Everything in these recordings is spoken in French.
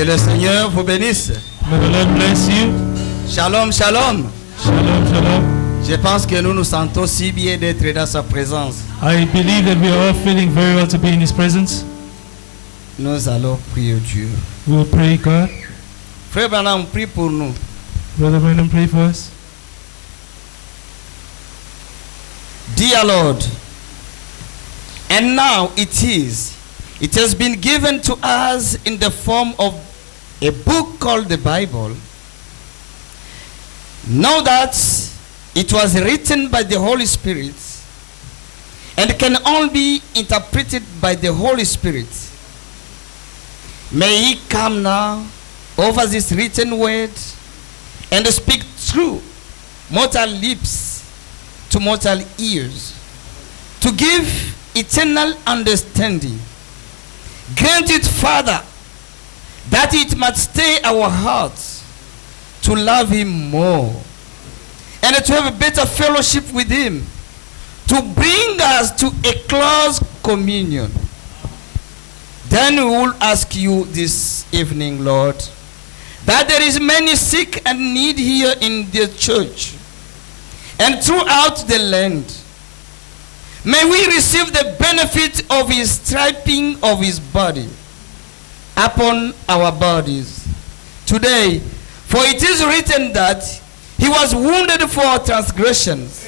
Que le Seigneur vous bénisse. May the Lord bless you. Shalom, shalom. Shalom, shalom. Je pense que nous nous sentons si bien d'être dans sa présence. I believe that we are all feeling very well to be in His presence. Nous allons prier Dieu. We will pray, God. Frère Branham, prie pour nous. Brother Branham, pray for us. Dear Lord, and now it has been given to us in the form of a book called the Bible. Know that it was written by the Holy Spirit and can only be interpreted by the Holy Spirit. May He come now over this written word and speak through mortal lips to mortal ears, to give eternal understanding. Grant it, Father, that it might stay our hearts to love Him more and to have a better fellowship with Him, to bring us to a close communion. Then we will ask you this evening, Lord, that there is many sick and need here in the church and throughout the land. May we receive the benefit of His striping of His body upon our bodies today. For it is written that He was wounded for our transgressions.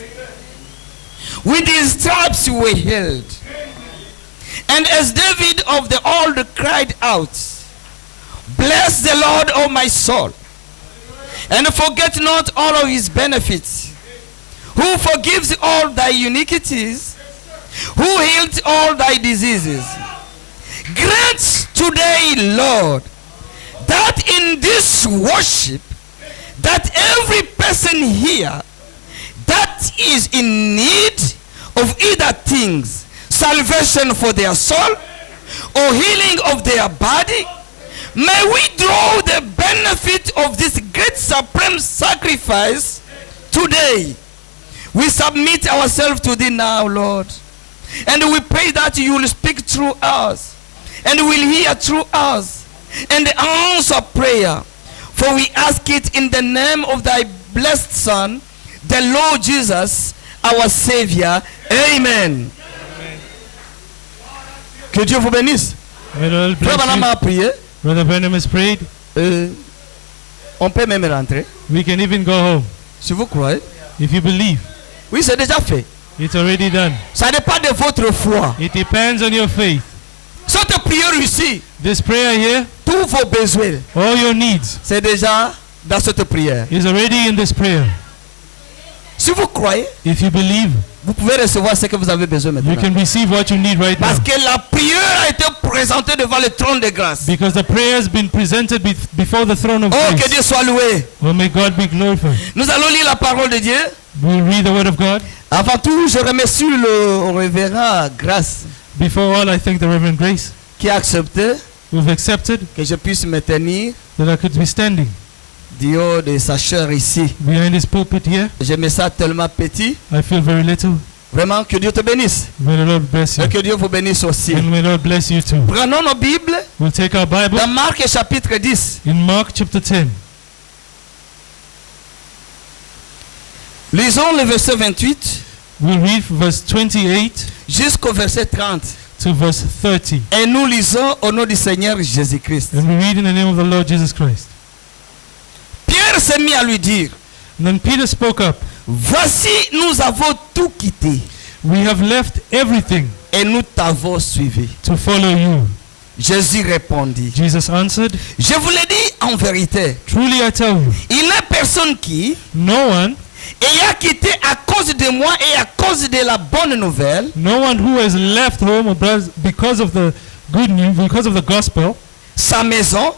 With His stripes we were healed. And as David of the old cried out, bless the Lord, O my soul, and forget not all of His benefits, who forgives all thy iniquities, who heals all thy diseases. Grant today, Lord, that in this worship, that every person here that is in need of either things, salvation for their soul or healing of their body, may we draw the benefit of this great supreme sacrifice today. We submit ourselves to Thee now, Lord. And we pray that You will speak through us and will hear through us and answer prayer. For we ask it in the name of Thy blessed Son, the Lord Jesus, our Savior. Amen. Que Dieu vous bénisse. May the Lord Frère bless Branham you. a prié. Brother Branham has prayed. On peut même rentrer. We can even go home. Si vous croyez. If you believe, Oui, c'est déjà fait. it's already done. Ça dépend de votre foi. It depends on your faith. Cette prière ici, This prayer here, tous vos besoins, all your needs, c'est déjà dans cette prière. is already in this prayer. Si vous croyez, If you believe, vous pouvez recevoir ce que vous avez besoin you maintenant. can receive what you need right now. Parce que la prière a été présentée devant le trône de grâce. Because the prayer has been presented before the throne of Oh, que grace. Dieu soit loué. Well, may God be glorified. Nous allons lire la parole de Dieu. We'll read the word of God. Avant tout, je remercie le révérend Grâce Before all, I thank the Reverend Grace, qui a accepté who've accepted que je puisse me tenir that I could be standing du haut de sa chair ici. behind this pulpit here. Je me sens tellement petit. I feel very little. Vraiment, que Dieu te bénisse. May the Lord bless you. Et que Dieu vous bénisse aussi. And may the Lord bless you too. Prenons nos Bibles We'll take our Bible dans Marc chapitre 10. in Mark chapter 10. Lisons le verset 28 We'll read from verse 28 jusqu'au verset 30. to verse 30. Et nous lisons au nom du Seigneur Jésus-Christ. And we read in the name of the Lord Jesus Christ. Pierre s'est mis à lui dire, And then Peter spoke up. voici, nous avons tout quitté We have left everything et nous t'avons suivi. to follow you. Jésus répondit, Jesus answered, je vous le dis en vérité, truly I tell you, il n'est personne qui, no one quitté à cause de moi et à cause de la bonne nouvelle, who has left home or because of the good news, because of the gospel, sa maison,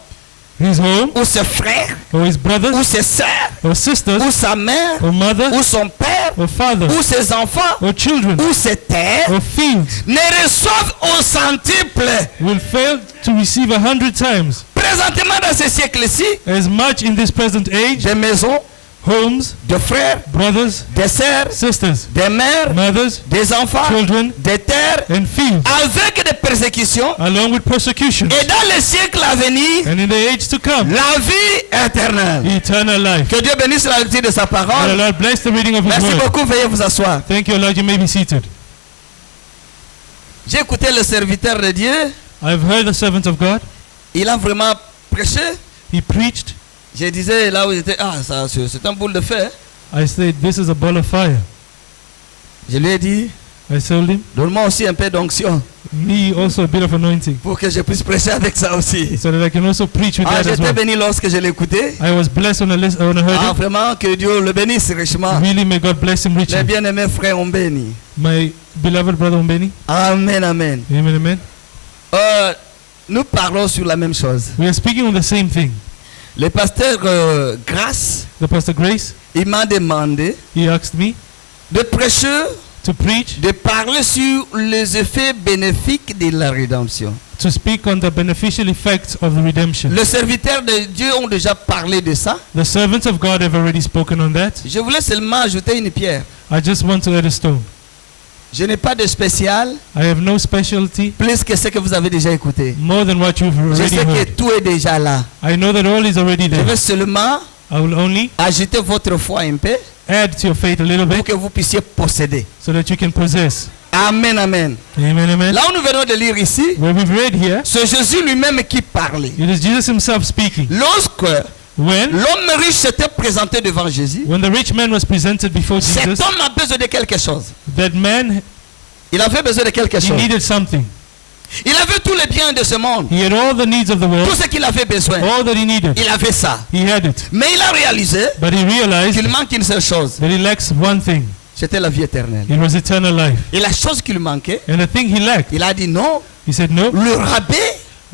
his home, ou ses frères, or his brothers, ou ses sœurs, or sisters, ou sa mère, or mother, ou son père, or father, ou ses enfants, or children, ou ses terres, or fields, ne reçoivent au centuple, will fail to receive 100 times présentement dans ce siècle-ci, as much in this present age, des maisons, homes, de frères, brothers, des sœurs, sisters, des mères, mothers, des enfants, children, des terres, and fields, avec des persécutions. along with persecutions. Et dans les siècles à venir, And in the age to come, la vie éternelle. eternal life. Que Dieu bénisse la lecture de sa May the parole. Lord bless the reading of His Merci word. beaucoup, veuillez vous asseoir. Thank you, Lord. You may be seated. J'ai écouté le serviteur de Dieu. I've heard the servant of God. Il a vraiment prêché. He preached. Je disais là où j'étais, ah, ça, c'est un boule de feu. I said, this is a ball of fire. Je lui ai dit, I told him, donne-moi aussi un peu d'onction me also a bit of anointing, pour que je puisse prêcher avec ça aussi. so that I can also preach with Ah, that as j'étais well. béni lorsque je l'ai écouté. I was blessed when I heard Ah, it. vraiment, que Dieu le bénisse richement. Really, may God bless him Les richly. bien-aimés frères ont béni. My beloved brother Umbeni. Amen, amen. Amen, amen. Nous parlons sur la même chose. We are speaking on the same thing. Le pasteur Grace, The Pastor Grace, il m'a demandé he asked me de prêcher, to preach, de parler sur les effets bénéfiques de la rédemption. to speak on the beneficial effects of the redemption. Les serviteurs de Dieu ont déjà parlé de ça. The servants of God have already spoken on that. Je voulais seulement ajouter une pierre. I just want to add a stone. Je n'ai pas de spécial, I have no specialty plus que ce que vous avez déjà écouté. more than what you've Je already sais que heard. tout est déjà là. I know that all is already Je there. vais seulement I will only ajouter votre foi un peu add to your faith a little pour bit que vous puissiez posséder. so that you can possess. Amen, amen. Amen, amen. Là où nous venons de lire ici, Where we've read here, c'est Jésus lui-même qui parlait. it is Jesus himself speaking. Lorsque When l'homme riche s'était présenté devant Jésus, the rich man was presented before cet Jesus, homme a besoin de quelque chose. that man, Il avait besoin de quelque he chose. needed something. Il avait tous les biens de ce monde. He had all the needs of the Tout world, ce qu'il avait besoin. all that he needed. Il avait ça. He had it. Mais il a réalisé But he realized qu'il manque une seule chose. that he lacks one thing. C'était la vie éternelle. It was eternal life. Et la chose qui lui manquait, And the thing he lacked, il a dit non, he said, no, le rabbin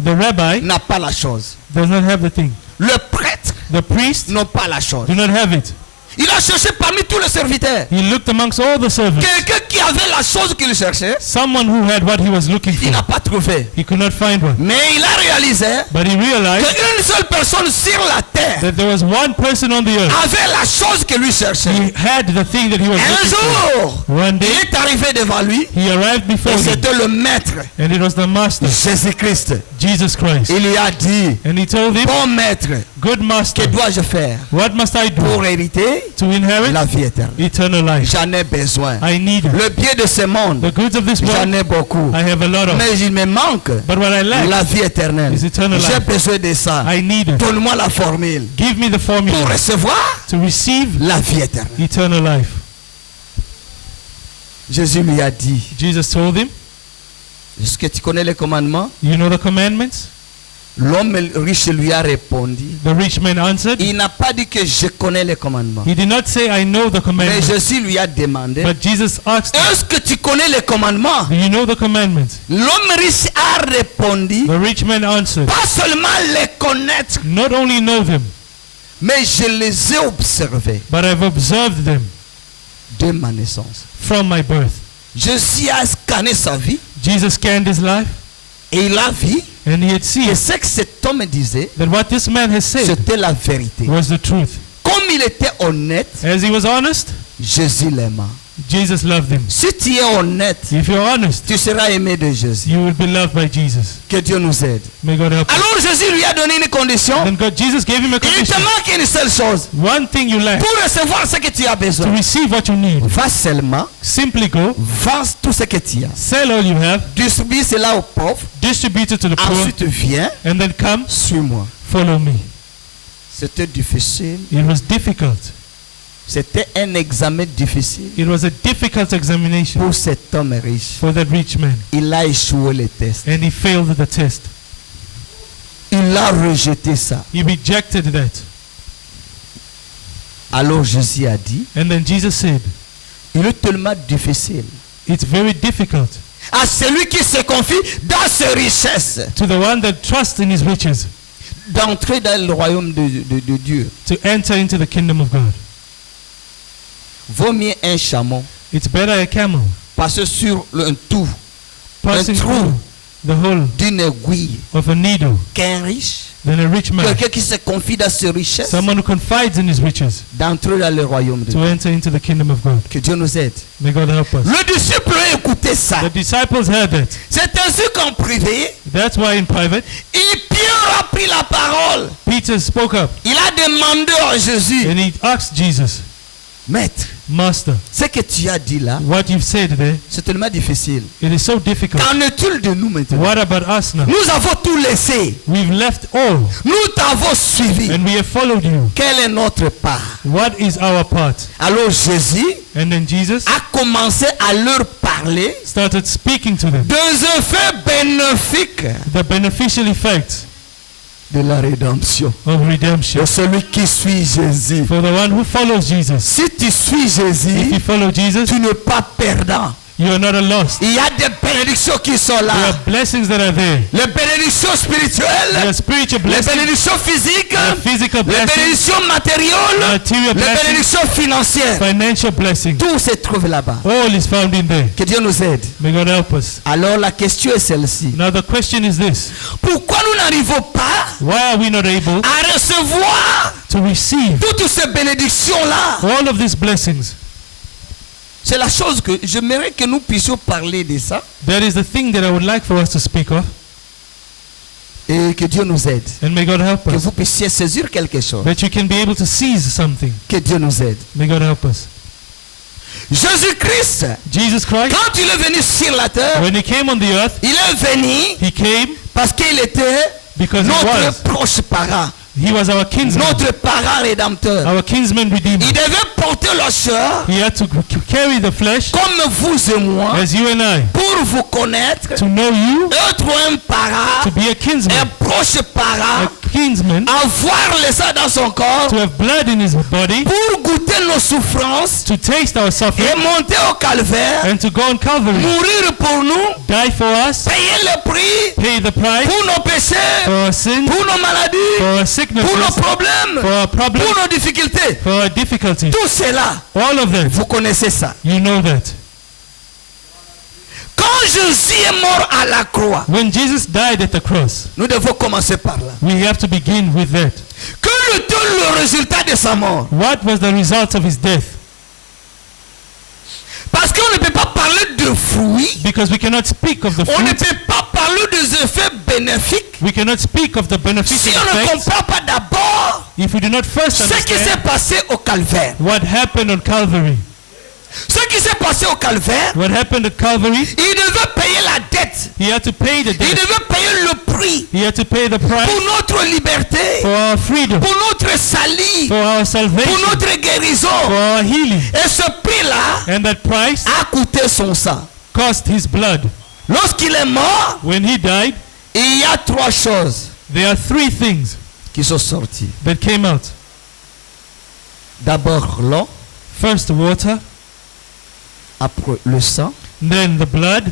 the rabbi n'a pas la chose. does not have the thing. Le prêtre The priests n'a pas la chose. do not have it. Il a cherché parmi tous les serviteurs. He looked amongst all the servants. Quelqu'un qui avait la chose qu'il cherchait, Someone who had what he was looking il n'a for. pas trouvé. He could not find one. Mais il a réalisé But he realized qu'une seule personne sur la terre that there was one person on the earth. avait la chose que lui cherchait. He had the thing that he was Un looking for. jour, One il day, est arrivé devant lui he arrived before et him, c'était le maître, and it was the master, Jésus-Christ. Jesus Christ. Il lui a dit, And he told him, bon maître, good que master, dois-je faire what must I do pour hériter to inherit la vie éternelle? eternal life? J'en ai besoin. I need it. Le bien de ce monde, The goods of this j'en world, ai beaucoup. I have a lot of. Mais il me manque But what I lack, la vie éternelle. is eternal J'ai life. besoin de ça. I need it. Donne-moi la formule Give me the pour formula recevoir to receive la vie éternelle. eternal life. Jésus lui a dit, Jesus told him, est-ce que tu connais les commandements? you know the commandments? L'homme riche lui a répondu. The rich man answered. Il n'a pas dit que je connais les commandements. He did not say, I know the Mais commandments. Jésus lui a demandé, But Jesus asked him, est-ce que tu connais les commandements? do you know the commandments? L'homme riche a répondu, The rich man answered, pas seulement les connaître, not only know them, mais je les ai observés but I've observed them de ma naissance. from my birth. Jésus a scanné sa vie Jesus scanned his life, et il a vu and he had que seen ce que cet homme disait, that what this man has said c'était la vérité. was the truth. Comme il était honnête, As he was honest, Jésus l'aima. Jesus loved him. Si tu es honnête, If you're honest, tu seras aimé de Jésus. you will be loved by Jesus. Que Dieu nous aide. May God help you. Alors Jésus lui a donné une condition. Then Jesus gave him a Il te condition. manque une seule chose. One thing you lack Pour recevoir ce que tu as to besoin, receive what you need. va seulement, Simply go, vends tout ce que tu as. sell all you have, Distribue cela aux pauvres. distribute it to the poor, Ensuite viens, and then come, suis-moi. follow me. C'était difficile. It was difficult. C'était un examen difficile It was a difficult examination pour cet homme riche. for that rich man, Il a échoué le test. and he failed the test. Il a rejeté ça. He rejected that. Alors Jésus a dit, And then Jesus said, il est tellement difficile it's very difficult à celui qui se confie dans ses richesses to the one that trusts in his riches d'entrer dans le royaume de Dieu. to enter into the kingdom of God. Vaut mieux un chameau It's better a camel passer sur un trou passing trou. through the whole d'une aiguille of a needle qu'un riche, than a rich man. quelqu'un qui se confie dans ses richesses, Someone who confides in his riches d'entrer dans le royaume de to Dieu. enter into the kingdom of God. Que Dieu nous aide. May God help us. Le disciple a écouté ça. The disciples heard that. C'est ainsi qu'en privé, That's why in private, Pierre a pris la parole. Peter spoke up Il a demandé à Jésus, and he asked Jesus, Maître, Master, ce que tu as dit là, what you've said there, c'est tellement difficile. it is so difficult. Qu'en est-il de nous maintenant? What about us now? Nous avons tout laissé. We've left all Nous t'avons suivi. and we have followed you. Quelle est notre part? What is our part? Alors Jésus And then Jesus a commencé à leur parler started speaking to them. des effets bénéfiques The beneficial effects de la rédemption. of redemption. De celui qui suit Jésus. For the one who follows Jesus. Si tu suis If Jésus, you follow Jesus, tu n'es pas perdant. you are not a lost. Il y a des bénédictions qui sont There are là. blessings that are there. Les bénédictions There spirituelles, are spiritual les blessings, bénédictions physiques, there are physical les blessings, bénédictions matérielles, material les blessings, bénédictions financières. financial blessings. Tout se trouve là-bas. All is found in there. Que Dieu nous aide. May God help us. Alors la question est celle-ci. Now the question is this. Pourquoi nous n'arrivons pas Why are we not able à recevoir to receive toutes ces bénédictions-là? all of these blessings? C'est la chose que j'aimerais que nous puissions parler de ça That is the thing that I would like for us to speak of. et que Dieu nous aide. And may God help Que us. vous puissiez saisir quelque chose. That you can be able to seize something. Que Dieu nous aide. May God help us. Jésus-Christ, Jesus Christ, quand il est venu sur la terre, when he came on the earth, il est venu he came parce qu'il était because notre proche parent, he was our kinsman, notre parent rédempteur. our kinsman redeemer. Il devait porter la chair He had to carry the flesh comme vous et moi as you and I, pour vous connaître, to know you, être un parent, to be a un kinsman, proche parent, a kinsman, avoir le sang dans son corps, to have blood in his body, pour goûter nos souffrances to taste our et suffering, monter au calvaire, and to go on Calvary, mourir pour nous, die for us, payer le prix pay the price pour nos péchés, for our sins, pour nos maladies, for our pour nos sicknesses, problèmes, for our problems, pour nos difficultés. for our difficulties. Tout cela, All of that, vous connaissez ça. you know that. Quand Jésus est mort à la croix, When Jesus died at the cross, nous devons commencer par là. we have to begin with that. Quel était le résultat de sa mort? What was the result of his death? Parce qu'on ne peut pas parler de fruits, Because we cannot speak of the on ne fruit, peut pas parler des effets bénéfiques we cannot speak of the si beneficial on ne effects comprend pas d'abord if we do not first ce qui s'est understand passé au calvaire. what happened on Calvary. Ce qui s'est passé au calvaire, What happened at Calvary, il devait payer la dette. he had to pay the Il debt. devait payer le prix He had to pay the price pour notre liberté, for our freedom, pour notre salut, for our pour salvation, notre guérison. for our healing. Et ce prix-là And that price a coûté son sang. cost his blood. Lorsqu'il est mort, When he died, il y a trois choses there are three things qui sont sorties. that came out. D'abord l'eau, First, water, après le sang. then the blood,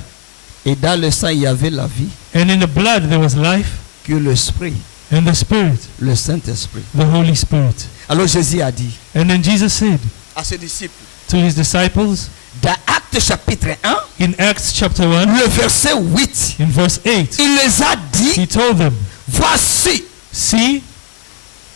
Et dans le sang, il y avait la vie, and in the blood there was life, que l'esprit, and the Spirit, le Saint-Esprit. the Holy Spirit. Alors Jésus a dit And then Jesus said à ses disciples, to his disciples dans Actes chapitre 1, in Acts chapter 1, le verset 8, in verse 8, il les a dit, he told them, voici, see,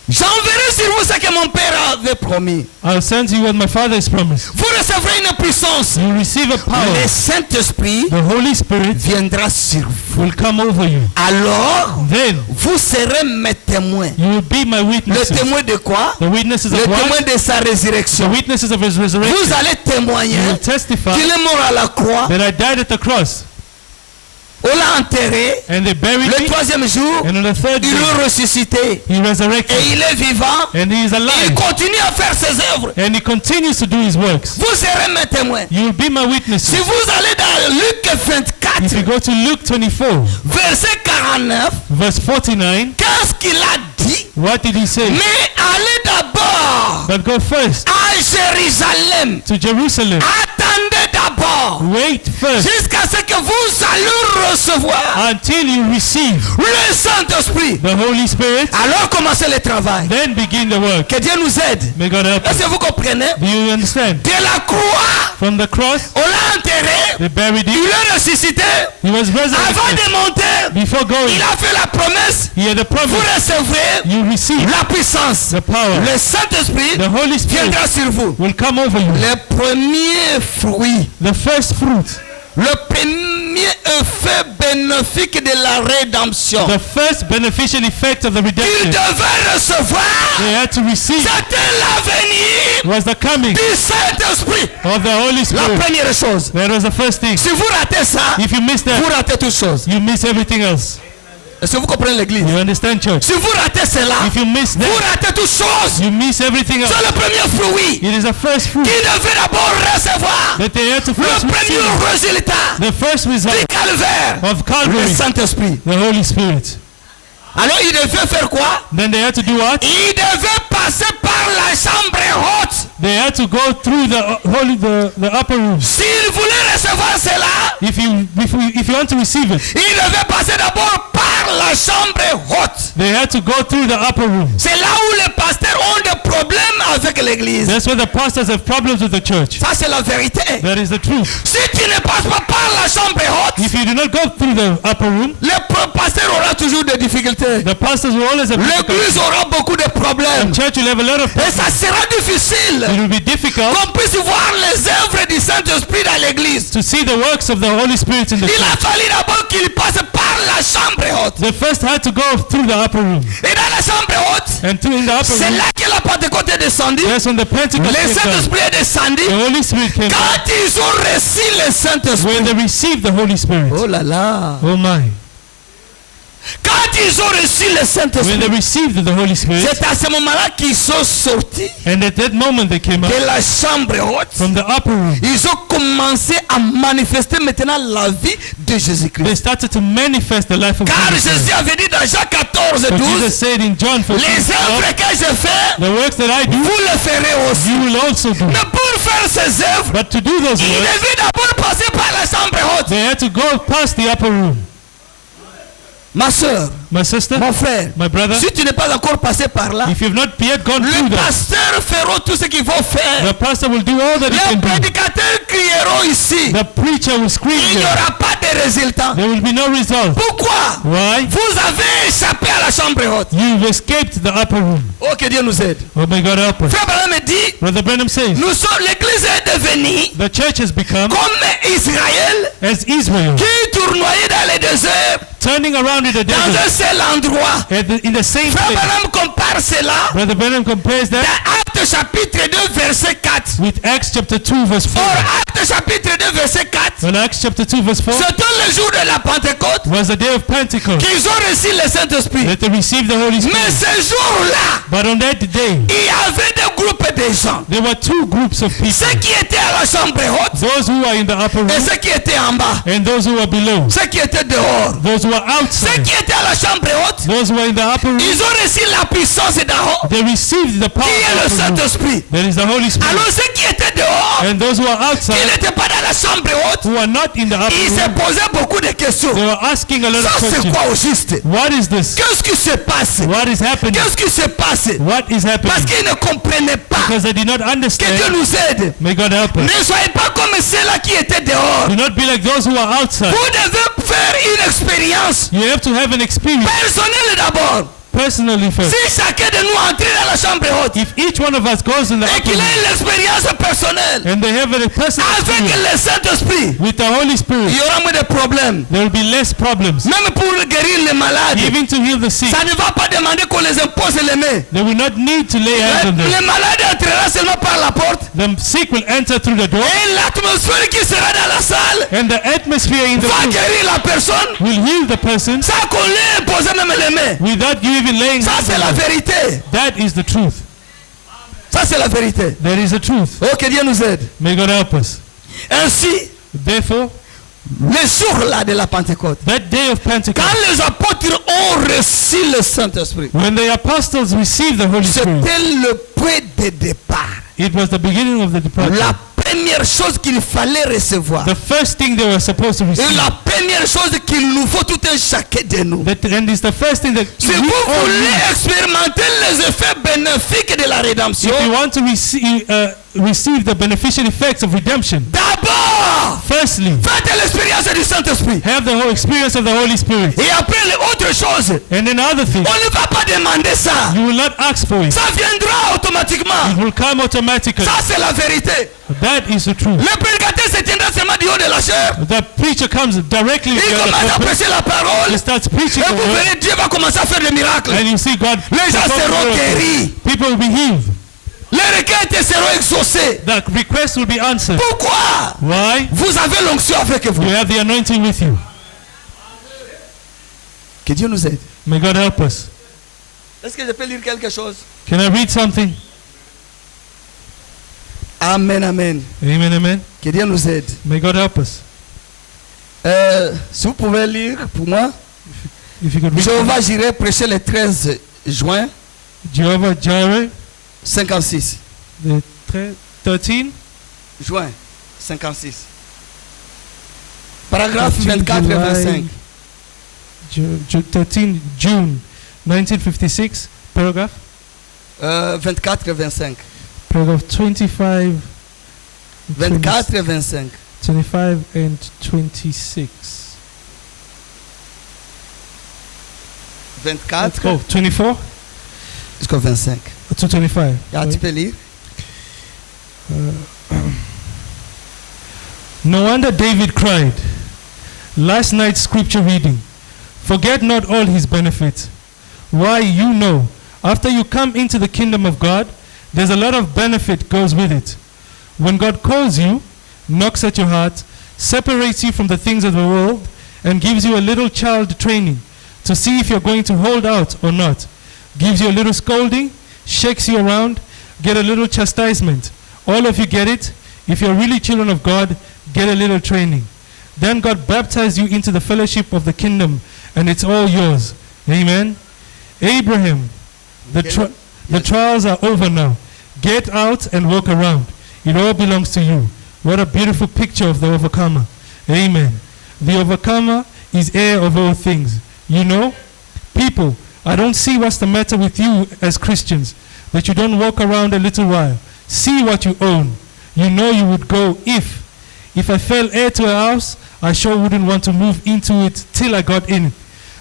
j'enverrai sur vous ce que mon Père avait promis. I'll send you what my Father has promised. Vous recevrez une puissance. You receive a power. Le Saint-Esprit The Holy Spirit viendra sur vous. will come over you. Alors, Then vous serez mes témoins. you will be my Le witnesses. témoin de quoi? The witnesses Le of témoin what? de sa The résurrection. witnesses of his resurrection. Vous allez témoigner You will testify qu'il est mort à la croix. that I died at the cross. On l'a enterré. And they buried Le me. troisième jour, And on the third il day, est ressuscité. he resurrected. Et il est vivant. And he is Et il alive. continue à faire ses œuvres. And he continues to do his works. Vous serez mes témoins. You will be my Si witnesses. vous allez dans Luc If 24, you go to Luke 24, verset 49, verse 49, qu'est-ce qu'il a dit? what did he say? Mais allez d'abord But go first à Jérusalem. to Jerusalem. Attendez d'abord Wait first jusqu'à ce que vous allez recevoir until you receive le Saint-Esprit. the Holy Spirit. Alors commencez le travail. Then begin the work. Que Dieu nous aide. May God help Est-ce us. que vous comprenez? Do you understand? De la croix, From the cross, on l'a enterré. They buried Il him. est ressuscité. He was Avant resurrected. de monter, Before going, il a fait la promesse. he had a Vous promise. recevrez You receive la puissance. the power. Le Saint-Esprit The Holy Spirit viendra sur vous. will come over you. Les premiers fruits, The first fruit, le premier effet bénéfique de la rédemption the first beneficial effect of the qu'ils redemption devaient recevoir, they had to receive c'était l'avenir was the coming du Saint-Esprit. of the Holy La Spirit. première chose. That was the first thing. Si vous ratez ça, If you miss vous that, ratez toute chose. you miss everything else. Est-ce que vous comprenez l'église? You understand, church? Si vous ratez cela, If you miss vous that, ratez toute chose. you miss everything else. C'est le premier fruit It is the first fruit qui devait d'abord recevoir that they had to le first premier receive. résultat The first result du calvaire, of le Calvary, Saint-Esprit. the Holy Spirit. Alors il devait faire quoi? Then they had to do what? Il devait passer par la chambre haute. They had to go through the upper room. S'il voulait recevoir cela, If you want to receive it, il devait passer d'abord par la chambre haute. they had to go through the upper room. C'est là où les pasteurs ont des problèmes avec l'église. That's where the pastors have problems with the church. Ça c'est la vérité. That is the truth. Si tu ne passes pas par la chambre haute, If you do not go through the upper room, le pasteur aura toujours des difficultés. the pastors will always have difficulties. L'église aura beaucoup de problèmes. The church will have a lot of Et problems. ça sera difficile It will be difficult qu'on puisse voir les œuvres du Saint-Esprit dans l'église. to see the works of the Holy Spirit in the Il a church. fallu d'abord qu'il passe par la chambre haute. They first had to go through the upper room. Et dans la chambre haute, And in the upper c'est room, là que la Pentecôte est descendue. that's when the Pentecost Le came down. Saint-Esprit est descendu. The Holy Spirit came down. Quand ils ont reçu le Saint-Esprit. When they received the Holy Spirit. Oh là là. Oh my. Quand ils ont reçu le When Saint-Esprit. they received the Holy Spirit, C'est à ce moment-là qu'ils sont sortis and at that moment they came out de la chambre haute. from the upper room. Ils ont commencé à manifester maintenant la vie de They Jésus-Christ. started to manifest the life of Car Jesus Christ. Jésus avait dit dans Jean 14, But 12, Jesus said in John 14, les œuvres que je fais, the works that I do, vous le ferez aussi. you will also do. Mais pour faire ces œuvres, But to do those il works, devait d'abord passer par la chambre haute. they had to go past the upper room. Ma soeur, My sister, mon frère, my brother, si tu n'es pas encore passé par là, if you've not yet gone through les that, pasteurs feront tout ce qu'ils vont faire. the pastor will do all that he Les can do. prédicateurs crieront ici. The preacher will scream Il n'y there. aura pas de résultat. There will be no result. Pourquoi? Why? Vous avez échappé à la chambre haute. You've escaped the upper room. Oh, que Dieu nous aide. Oh my God, help us. Frère Branham me dit, Brother Branham says, l'église est devenue the church has become comme Israël as Israel, qui tournoyait dans le désert, turning around in the dans un desert seul endroit. in the same Frère place. Branham compare cela Brother Branham compares dans that Actes chapitre 2 verset 4. with Acts chapter 2 verse 4. Or, Actes chapitre 2 verset 4, When Acts chapter 2 verse 4 c'était le jour de la Pentecôte was the day of Pentecost qu'ils ont reçu le Saint-Esprit. that they received the Holy Mais Spirit. ce jour-là, But on that day, il y avait des groupes de gens. there were two groups of people. Ceux qui étaient à la chambre haute Those who are in the upper et room ceux qui étaient en bas. and those who are below. Ceux qui étaient dehors. Those who are Ceux outside. qui étaient à la chambre haute, Those who are in the upper room. ils ont reçu la puissance d'en haut, They received the power qui est le of the upper room. Saint-Esprit. That is the Holy Spirit. Alors ceux qui étaient dehors, And those who are qui outside, n'étaient pas dans la chambre haute, who are not in the upper ils se room, posaient beaucoup de questions. they were asking a lot Ça of c'est questions. quoi au juste? What is this? Qu'est-ce qui se passe? What is happening? Qu'est-ce qui se passe? What is Parce happening? qu'ils ne comprenaient pas. Because they did not Que Dieu understand. nous aide. May God help us. Ne soyez pas comme ceux-là qui étaient dehors. Do not be like those who are outside. Vous devez faire une expérience You have to have an experience personnelle d'abord. personally first. Si chacun de nous entre dans la chambre haute If each one of us goes in the et upper qu'il room ait l'expérience personnelle and they have a personal avec experience le Saint-Esprit, with the Holy il Spirit, y aura moins de problèmes. there will be less problems. Même pour guérir les malades, Even to heal the sick, ça ne va pas demander qu'on les impose les mains. they will not need to lay hands on them. Les malades entreront seulement par la porte The sick will enter through the door, et l'atmosphère qui sera dans la salle and the atmosphere in the va room guérir la personne will heal the person sans qu'on l'ait imposé même les mains. without you even laying Ça hands c'est on la them. vérité. That is the truth. Ça c'est la vérité. That is the truth. Oh, que Dieu nous aide. May God help us. Ainsi, Therefore, le jour-là de la Pentecôte, that day of Pentecost, quand les apôtres ont reçu le Saint-Esprit, when the apostles received the Holy Spirit, c'était le point de départ. it was the beginning of the departure. La première chose qu'il fallait recevoir. The first thing they were supposed to Et receive. la première chose qu'il nous faut tout un chacun de nous. And it's the first thing that Si we vous all voulez need. expérimenter les effets bénéfiques de la rédemption, If you want to receive the beneficial effects of redemption, d'abord, Firstly, faites l'expérience du Saint-Esprit. have the whole experience of the Holy Spirit. Et après, autre chose, And then other thing, on ne va pas demander ça. you will not ask for it. Ça viendra automatiquement. It will come automatically. Ça, c'est la vérité. That is the truth. Le prédicateur se tiendra seulement du haut de la chair. The preacher comes directly Il to commence à the pulpit. prêcher la parole. He starts preaching Et the vous word. verrez, Dieu va commencer à faire des miracles. And you see God. Les gens perform seront miracles. guéris. People will be healed. Les requêtes seront exaucées. The request will be answered. Pourquoi? Why? Vous avez l'onction avec vous. You have the anointing with you. Que Dieu nous aide. May God help us. Est-ce que je peux lire quelque chose? Can I read something? Amen, amen. Amen, amen. Que Dieu nous aide. May God help us. Si vous pouvez lire pour moi. If you could read Jéhovah j'irai prêcher le 13 juin Jehovah Jireh, 56. the 13, Juin 56. Paragraphe 13 24 et July, 25. 13 June 1956, paragraph 24 et 25. paragraph 25, 24 et 25. 25 and 26. 24 Oh, 24 jusqu'au 25. to 25. Ah, tu peux lire? No wonder David cried. Last night's scripture reading. Forget not all his benefits. Why, you know, after you come into the kingdom of God, there's a lot of benefit goes with it. When God calls you, knocks at your heart, separates you from the things of the world, and gives you a little child training to see if you're going to hold out or not, gives you a little scolding, shakes you around, get a little chastisement. All of you get it. If you're really children of God, get a little training. Then God baptized you into the fellowship of the kingdom, and it's all yours. Amen. Abraham, the Yes. trials are over now. Get out and walk around. It all belongs to you. What a beautiful picture of the overcomer. Amen. The overcomer is heir of all things. You know, people, I don't see what's the matter with you as Christians, that you don't walk around a little while. See what you own. You know you would go if I fell heir to a house, I sure wouldn't want to move into it till I got in it.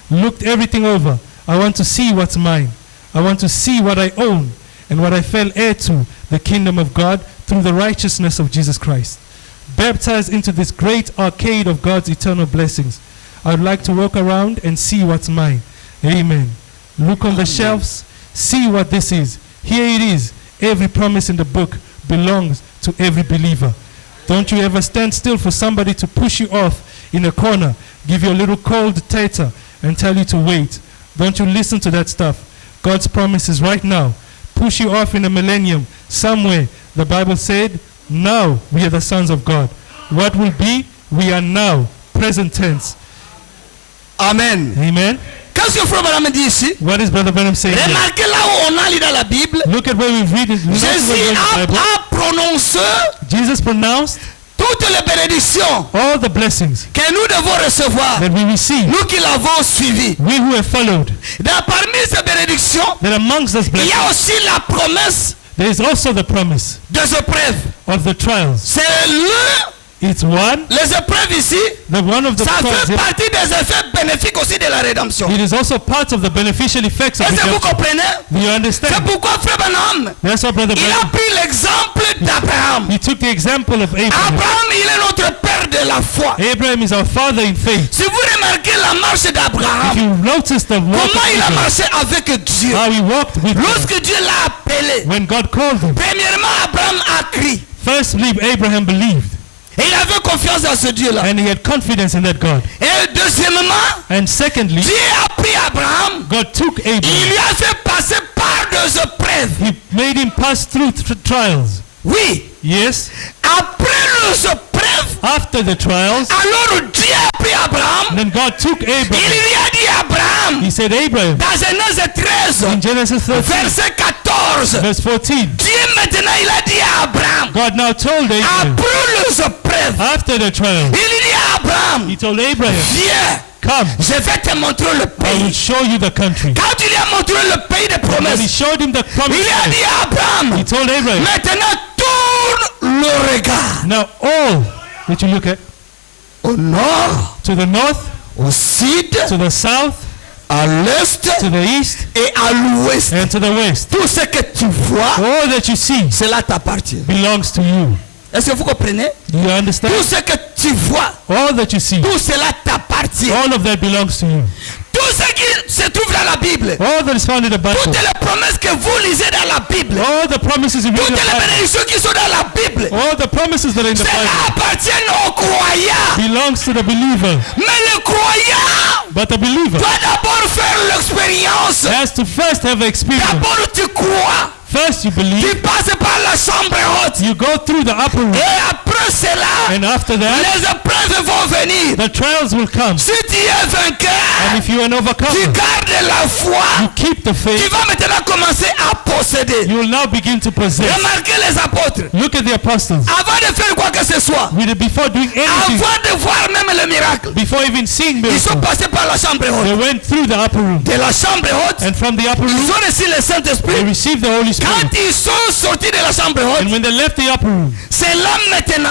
Looked everything over. I want to see what's mine. I want to see what I own and what I fell heir to, the kingdom of God, through the righteousness of Jesus Christ. Baptized into this great arcade of God's eternal blessings. I would like to walk around and see what's mine. Amen. Look on the shelves, see what this is. Here it is. Every promise in the book belongs to every believer. Don't you ever stand still for somebody to push you off in a corner, give you a little cold tater, and tell you to wait. Don't you listen to that stuff. God's promises right now. Push you off in a millennium, somewhere. The Bible said, now we are the sons of God. What will be? We are now. Present tense. Amen. Amen. Qu'est-ce que Frère Branham dit ici? What is Brother Branham saying here? Remarquez là où on a lu dans la Bible. Look at where we read it. Jésus a prononcé Jesus pronounced toutes les bénédictions all the blessings que nous devons recevoir. that we receive. Nous qui l'avons suivi. We who have followed. Parmi ces bénédictions, That amongst us il y blessings, a aussi la promesse there is also the promise des épreuves. of the trials. C'est le It's one, les épreuves ici, the one of the ça trials. fait partie des effets bénéfiques aussi de la rédemption. It is also part of the beneficial effects of Est-ce que vous redemption. comprenez? Do you C'est understand? pourquoi Frère Branham, That's why Brother il a Branham, pris l'exemple d'Abraham. he took the example of Abraham. Abraham, il est notre père de la foi. Abraham is our father in faith. Si vous remarquez la marche If d'Abraham, you notice the walk of comment il a Abraham, marché avec Dieu? how he walked with God, Lorsque Dieu l'a appelé, when God called him, premièrement, Abraham a crié. firstly Abraham believed, Et il avait confiance dans ce Dieu-là. and he had confidence in that God. Et deuxièmement, And secondly, Dieu a pris Abraham. God took Il Abraham. lui a fait passer par des épreuves. He made him pass through trials. Oui. Yes. Après les épreuves, After the trials, alors Dieu a pris Abraham. then God took Il Abraham. lui a dit à Abraham, He said, Abraham, dans Genèse 13, in Genesis 13, verset 14, verse 14, Dieu maintenant il a dit à Abraham, God now told Abraham, après les épreuves, after the trials, il dit à Abraham, he told Abraham, viens, come, je vais te montrer le I will pays. show you the country. Quand il lui a montré le pays des When he promesses, showed him the il promised a land, dit à Abraham, he told Abraham, maintenant tourne le regard. now all that you look at, au nord, to the north, au sud, to the south, à l'est to the east, et à l'ouest. and to the west. Tout ce que tu vois, All that you see cela t'appartit. belongs to you. Est-ce que vous comprenez? Do you understand? Tout ce que tu vois, All that you see, tout cela t'appartient. all of that belongs to you. Tout ce qui se trouve dans la Bible, All that is found in the Bible, toutes les promesses que vous lisez dans la Bible, all the promises you read toutes in the les Bible, bénédictions qui sont dans la Bible, all the promises that are in the cela Bible appartient aux croyants. belongs to the believer. Mais le croyant But the believer doit d'abord faire l'expérience. has to first have experience. D'abord tu crois, First you tu believe, passes par la chambre haute. you go through the upper room, Et après cela, and after that, les épreuves vont venir. the trials will come. Si tu es vainqueur, And if you are an tu overcomer, gardes la foi, you keep the tu faith, vas maintenant commencer à posséder. you will now begin to possess. Remarquez les apôtres. Look at the apostles. Avant de faire quoi que ce soit, Before doing anything, avant de voir même le miracle, before even seeing ils sont miracles, passés par la chambre they haute. went through the upper room. De la chambre haute, And from the upper ils room, ont reçu le they Saint-Esprit. received the Holy Quand Spirit. ils sont sortis de la chambre haute, And when they left the upper room, c'est là maintenant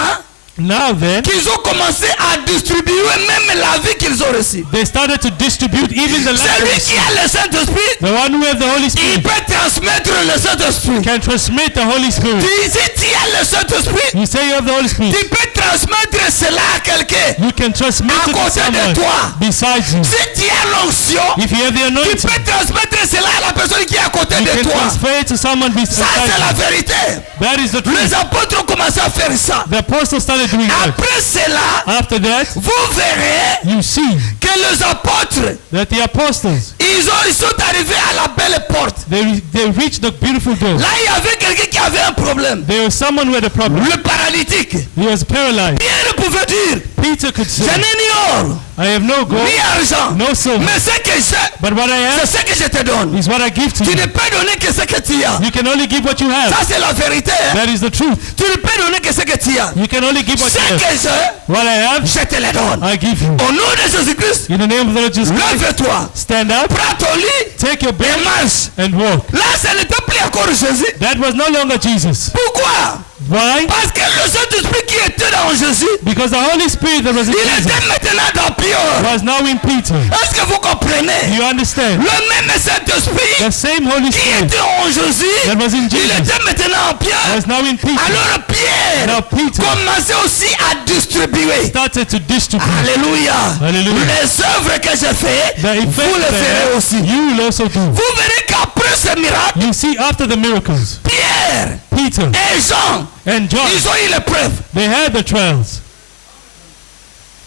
now then, qu'ils ont commencé à distribuer même la vie qu'ils ont reçue. they started to distribute even the Celui life. qui a le Saint-Esprit, The one who has the Holy il Spirit peut transmettre le Saint-Esprit. can transmit the Holy Spirit. Si tu as le Saint-Esprit, You say you have the Holy Spirit, tu peux transmettre cela à quelqu'un. you can transmit À it to côté de someone toi. besides you. Si tu as l'onction, If you have the tu anointing, peux transmettre cela à la personne qui est à côté you de can toi. transfer it to someone Ça, c'est beside la you. vérité. That is the truth. Les apôtres ont commencé à faire ça. The apostles started doing that. Après cela, After that, vous verrez you see que les apôtres, that the apostles, ils sont arrivés à la belle porte. they reached the beautiful door. Là, il y avait quelqu'un qui avait un problème. There was someone who had a problem. Le paralytique. He was paralyzed. Pierre pouvait dire, Peter could je say, n'ai ni or, I have no gold, ni argent. no silver, Mais ce que j'ai, but what I c'est have ce que je te donne. is what I give to Tu you. ne peux donner que ce que tu as. You can only give what you Ça, have. c'est la vérité. Hein. That is the truth. Tu ne peux donner que ce que tu as. You can only give what Ce you have. que j'ai, What I have, je te le donne. I give you. Au nom de Jésus-Christ, In the name of the Lord Jesus Christ, lève-toi. stand up, Prends ton lit take your et bed, marche. and walk. Là, ce n'était plus encore Jésus. That was no longer Jesus. Pourquoi? Why? Parce que le Saint-Esprit qui était dans Jésus, Because the Holy Spirit that was in il Jesus était maintenant dans Pierre. was now in Peter. Est-ce que vous comprenez? You understand? Le même Saint-Esprit The same Holy qui Spirit était en Jésus, that was in il Jesus était maintenant en Pierre. was now in Peter. Alors Pierre Now Peter commençait aussi à distribuer. started to distribute. Alléluia. Hallelujah. Les œuvres que j'ai faites, The vous effect le ferez that aussi. you will also do. Vous verrez qu'après ce miracle, You see, after the miracles, Pierre Peter et Jean, and John, ils ont eu l'épreuve. they had the trials.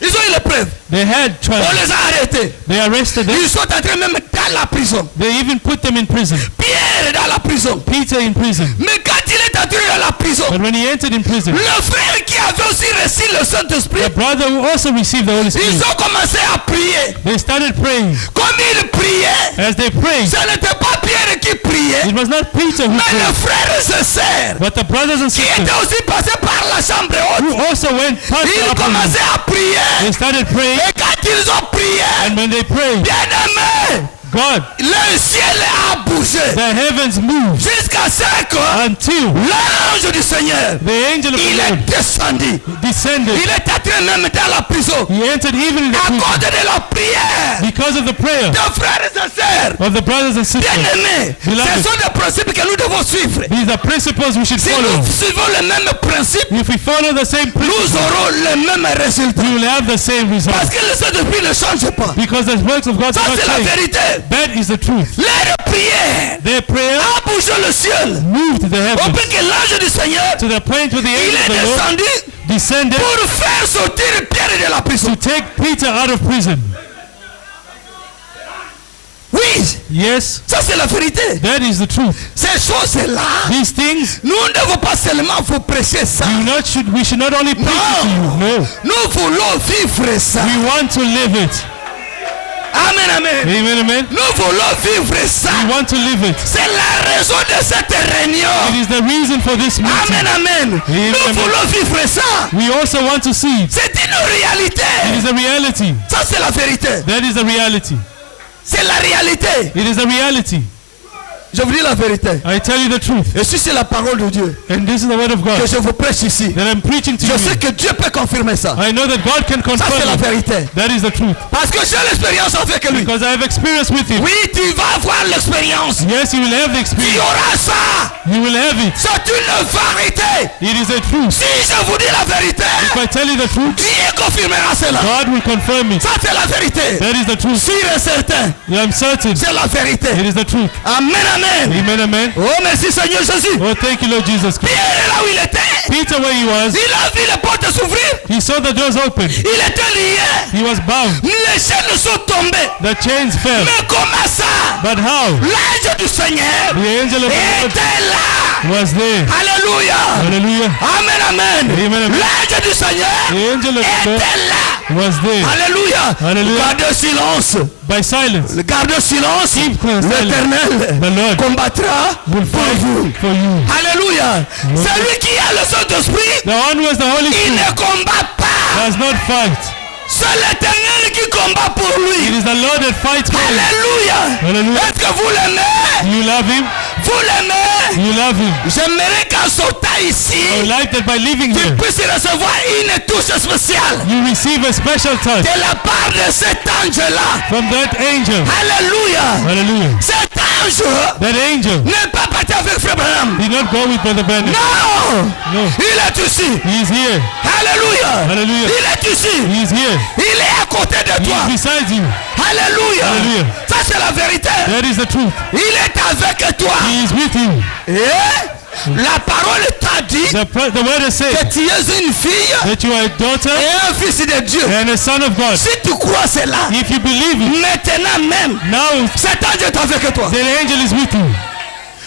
Ils ont eu l'épreuve. They had On trials. les a arrêtés. They arrested them. Ils sont entrés même dans la prison. They even put them in prison. Pierre est dans la prison. Peter in prison. Mais quand il est entré dans la prison, But when he entered in prison, le frère qui avait aussi reçu le Saint-Esprit, the brother who also received the Holy ils Spirit, ont commencé à prier. they started praying. Comme ils priaient, As they prayed, ce n'était pas Pierre qui priait, it was not Peter who mais les prayed, frères et sœurs but the brothers and qui sisters étaient aussi passés par la chambre haute. who also went past the Ils upper room. commençaient à prier. They started praying, Et quand ils ont prié, and when they prayed, bien-aimé, God, le ciel a bougé the heavens moved jusqu'à ce que until l'ange du Seigneur, the angel of il the est Lord descendu. descended. Il est entré même dans la prison. He entered even in the À prison cause de la prière because of the prayer de frères et sœurs. of the brothers and sisters. Bien-aimés, Beloved. ce sont des principes que nous devons suivre. These are principles we should Si follow. nous suivons le même principe, If we follow the same nous principles, aurons le même résultat. we will have the same result. Parce que le Saint-Esprit ne change pas. Because the works of God Ça, do not c'est la change. vérité. That is the truth. Leur prière Their prayer a bougé le ciel. moved the Au heavens point que l'ange du Seigneur, to the point where the il angel est of the Lord descendu descended pour faire sortir Pierre de la prison. to take Peter out of prison. Oui, Yes, ça c'est la vérité. that is the truth. Ces choses-là, These things, nous ne devons pas seulement vous prêcher ça. we should not only preach it to you. No, Nous voulons vivre ça. we want to live it. Amen, amen. Amen, amen. Nous voulons vivre ça. We want to live it. C'est la raison de cette réunion. It is the reason for this meeting. Amen, amen. Amen. Nous voulons vivre ça. We also want to see it. C'est une réalité. It is a reality. Ça c'est la vérité. That is the reality. C'est la réalité. It is a reality. Je vous dis la vérité. I tell you the truth. Et si c'est la parole de Dieu And this is the word of que God je vous prêche ici, that I'm preaching to je sais you. que Dieu peut confirmer ça. I know that God can Ça, c'est la confirm it. vérité. That is the truth. Parce que j'ai l'expérience avec lui. Because I have experience with Him. Oui, tu vas avoir l'expérience. Yes, you will have the Tu experience. auras ça. You will have it. C'est une vérité. It is a truth. Si je vous dis la vérité, If I tell you the truth, Dieu confirmera cela. God will confirm it. Ça, c'est la vérité. That is the truth. Sûr et certain, I'm certain. c'est la vérité. It is the truth. Amen, amen. Amen, amen. Oh, merci Seigneur Jésus. Oh, thank you, Lord Jesus Christ. Pierre est là où il était. Peter, where he was, Il a vu les portes s'ouvrir. he saw the doors open. Il était lié. He was bound. Les chaînes sont tombées. The chains fell. Mais comment ça? But how? L'ange du Seigneur The angel of the Lord était là. was there. Alléluia. Hallelujah. Amen, amen. Amen, amen. L'ange du Seigneur The angel of the Lord était là. was there. Alléluia. Hallelujah. Gardez silence. By silence, Gardez silence. Keep silent. L'Éternel the Lord combattra will pour fight vous. for you. Alléluia. Celui qui a le Saint-Esprit, The one who has the Holy il Spirit ne combat pas. does not fight. C'est l'Éternel qui combat pour It lui. is the Lord that fights for you. Alléluia. Hallelujah. Est-ce que vous l'aimez? You love Him. Vous l'aimez? You love Him. J'aimerais qu'en sortant ici, I would like that by living tu here, puisses recevoir une touche spéciale you receive a special touch de la part de cet ange-là. from that angel. Alléluia. Hallelujah. Cet ange That angel n'est pas parti avec Frère Branham. did not go with Brother Brandon. Non. No. Il est ici. He is here. Alléluia. Hallelujah. Il est ici. He is here. Il est à côté de He toi. is beside you. Alléluia. Hallelujah. Ça c'est la vérité. That is the truth. Il est avec toi. He is with you. Et la parole t'a dit The word has que said tu es une fille that you are a daughter et un fils de Dieu. and a son of God. Si tu crois cela, If you believe it, maintenant même, now cet ange est avec toi. the angel is with you.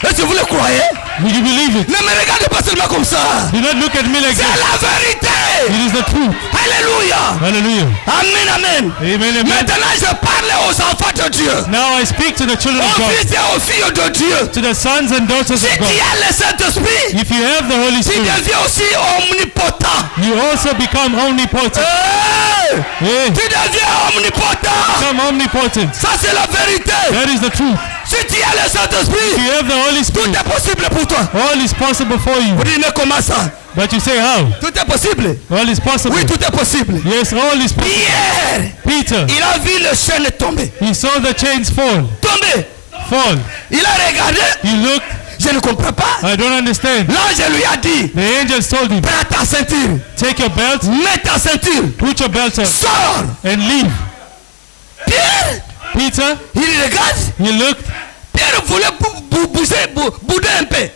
Est-ce que vous le croyez? Will you believe it? Ne me regardez pas seulement comme ça. Do not look at me like C'est that. la vérité. It is the truth. Alléluia. Hallelujah. Amen, amen. Amen, amen. Maintenant, je parle aux enfants de Dieu. Now I speak to the children of Aux God, fils et aux filles de Dieu. to the sons and daughters Si of tu God. as le Saint-Esprit, If you have the Holy tu Spirit, deviens aussi omnipotent. you also become omnipotent. Hey! Hey, Tu deviens omnipotent. become omnipotent. Ça, c'est la vérité. That is the truth. Si tu as le If Saint-Esprit, you have the Holy tout Spirit, est possible pour toi. all is possible for you. Vous dites, mais comment ça? But you say how? Tout est possible. All is possible. Oui, tout est possible. Yes, all is possible. Pierre, Peter, il a vu le chaîne tomber. he saw the chains fall. Tomber. Fall. Il a regardé. He looked. Je ne comprends pas. I don't understand. L'ange lui a dit, The angels told him, prends ta ceinture. take your belt, Mets ta ceinture. put your belt on, Sors. and leave. Pierre, Peter, il regarde. he looked. Pierre voulait bouder un peu.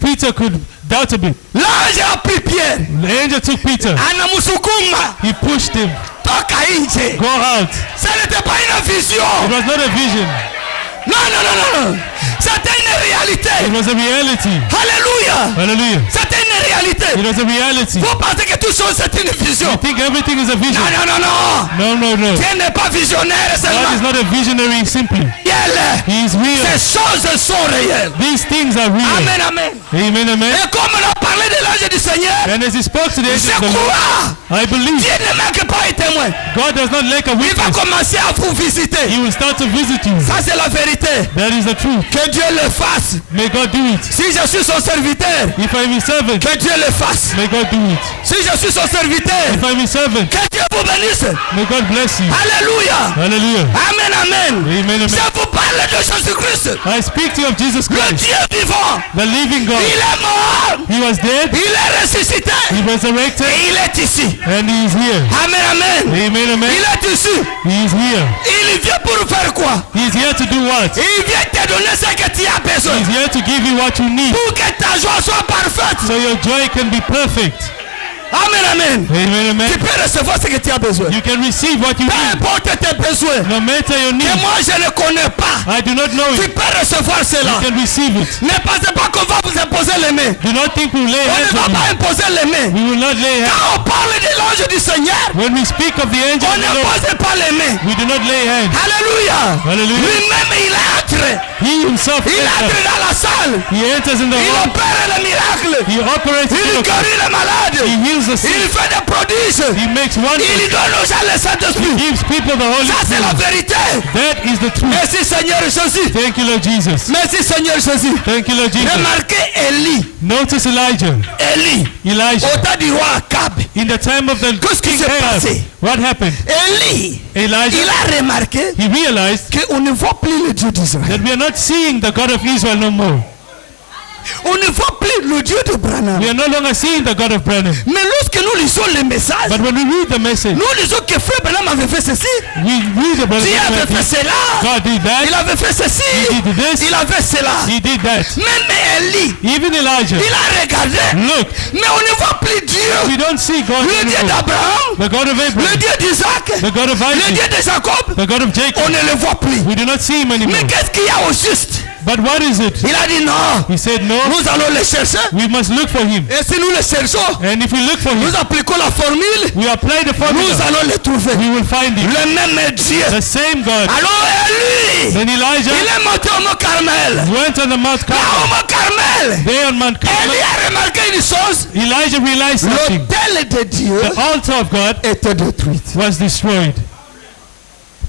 Peter could doubt a bit. L'ange a pris Pierre. The angel took Peter. Anamusukuma. He pushed him. Toka nje. Go out. Ça n'était pas une vision. It was not a vision. Non, non, non, non. C'était une réalité. It was a reality. Alléluia. Hallelujah. C'était une réalité. It was a reality. Vous pensez que tout chose c'est une vision? You think everything is a vision? Non, non, non, non. No, no, no. Dieu n'est pas visionnaire God is seulement. not a visionary simply. He is real. Ces choses sont réelles. These things are real. Amen, amen. Amen, amen. Et comme on a parlé de l'ange du Seigneur, And as he spoke to the je angel of the Lord, crois. I believe Dieu ne manque pas un témoin. God does not lack a Il va witness. commencer à vous visiter. He will start to visit you. Ça c'est la vérité. That is the truth. Que Dieu le fasse. May God do it. Si je suis son serviteur, If I'm his servant, que Dieu le fasse. may God do it. Si je suis son serviteur, If I'm his servant, que Dieu vous bénisse. may God bless you. Alléluia. Hallelujah. Amen, amen. Amen, amen. Je vous parle de Jésus-Christ. I speak to you of Jesus Le Christ, Dieu vivant. the living Il God. est mort. He was dead, Il est ressuscité. he resurrected, Et il est ici. and he is here. Amen, amen. Amen, amen. Il est ici. He is here. Il vient pour faire quoi? He is here to do what? Il vient te donner ce que tu as besoin. He is here to give you what you need, Pour que ta joie soit parfaite. so your joy can be perfect. Amen, amen. Amen, amen. Tu peux recevoir ce que tu as besoin. You can receive what you Peu need, importe tes besoins. no matter your Et need. moi, je ne connais pas. I do not know Tu it. peux recevoir cela. You can receive it. Ne pensez pas qu'on va vous imposer les mains. Do not think we will lay On ne hands va on pas you. imposer les mains. We will not lay hands. Quand on parle de l'ange du Seigneur, When we speak of the angel on of ne the Lord, pose pas les mains. we do not lay hands. Alléluia. Hallelujah. Lui-même, il entre. He himself Il entre enters. dans la salle. He enters in the Il hall. opère le miracle. He operates Il miracles. guérit les malades. He heals heals the Il sick. fait des prodiges. He makes wonders. Il donne aux gens le He Saint-Esprit. gives people the Holy Ça, c'est la Spirit. vérité. That is the truth. Merci Seigneur Jésus. Thank you, Lord Jesus. Merci Seigneur Jésus. Thank you, Lord Jesus. Remarquez Élie. Notice Elijah. Élie. Elijah. Au temps du roi Akab. In the time of the Qu'est-ce qui King s'est Ahab, passé? what happened? Élie. Elijah, Il a remarqué he realized qu'on ne voit plus le Dieu d'Israël. that we are not seeing the God of Israel no more. On ne voit plus le Dieu de Branham. We are no longer seeing the God of Branham. Mais lorsque nous lisons les messages, But when we read the message, nous lisons que frère Branham avait fait ceci. we read the Dieu avait fait Branham. cela. God did Il that. avait fait ceci. He did this. Il avait cela. He did that. Même Élie, Even Elijah. il a regardé. Look, Mais on ne voit plus Dieu. we don't see God Le Dieu anymore. d'Abraham, The God of le Abraham, Dieu d'Isaac, the God of le Isaac, Dieu de Jacob, the God of on Jacob. ne le voit plus. We do not see him anymore. Mais qu'est-ce qu'il y a au juste? But what is it? Il a dit non. He said, no, Nous allons le chercher. we must look for him. Et si nous le cherchons, And if we look for him, nous appliquons la formule, we apply the nous formula. allons le trouver. We will find him. Le même Dieu. The same God. Alors Élie, Then Elijah il est monté au mont Carmel. went on the Mount Là Carmel. au mont Carmel, There on Mount Élie Carmel, a remarqué une chose. Elijah realized something. L'autel de Dieu The altar of God était détruit. was destroyed.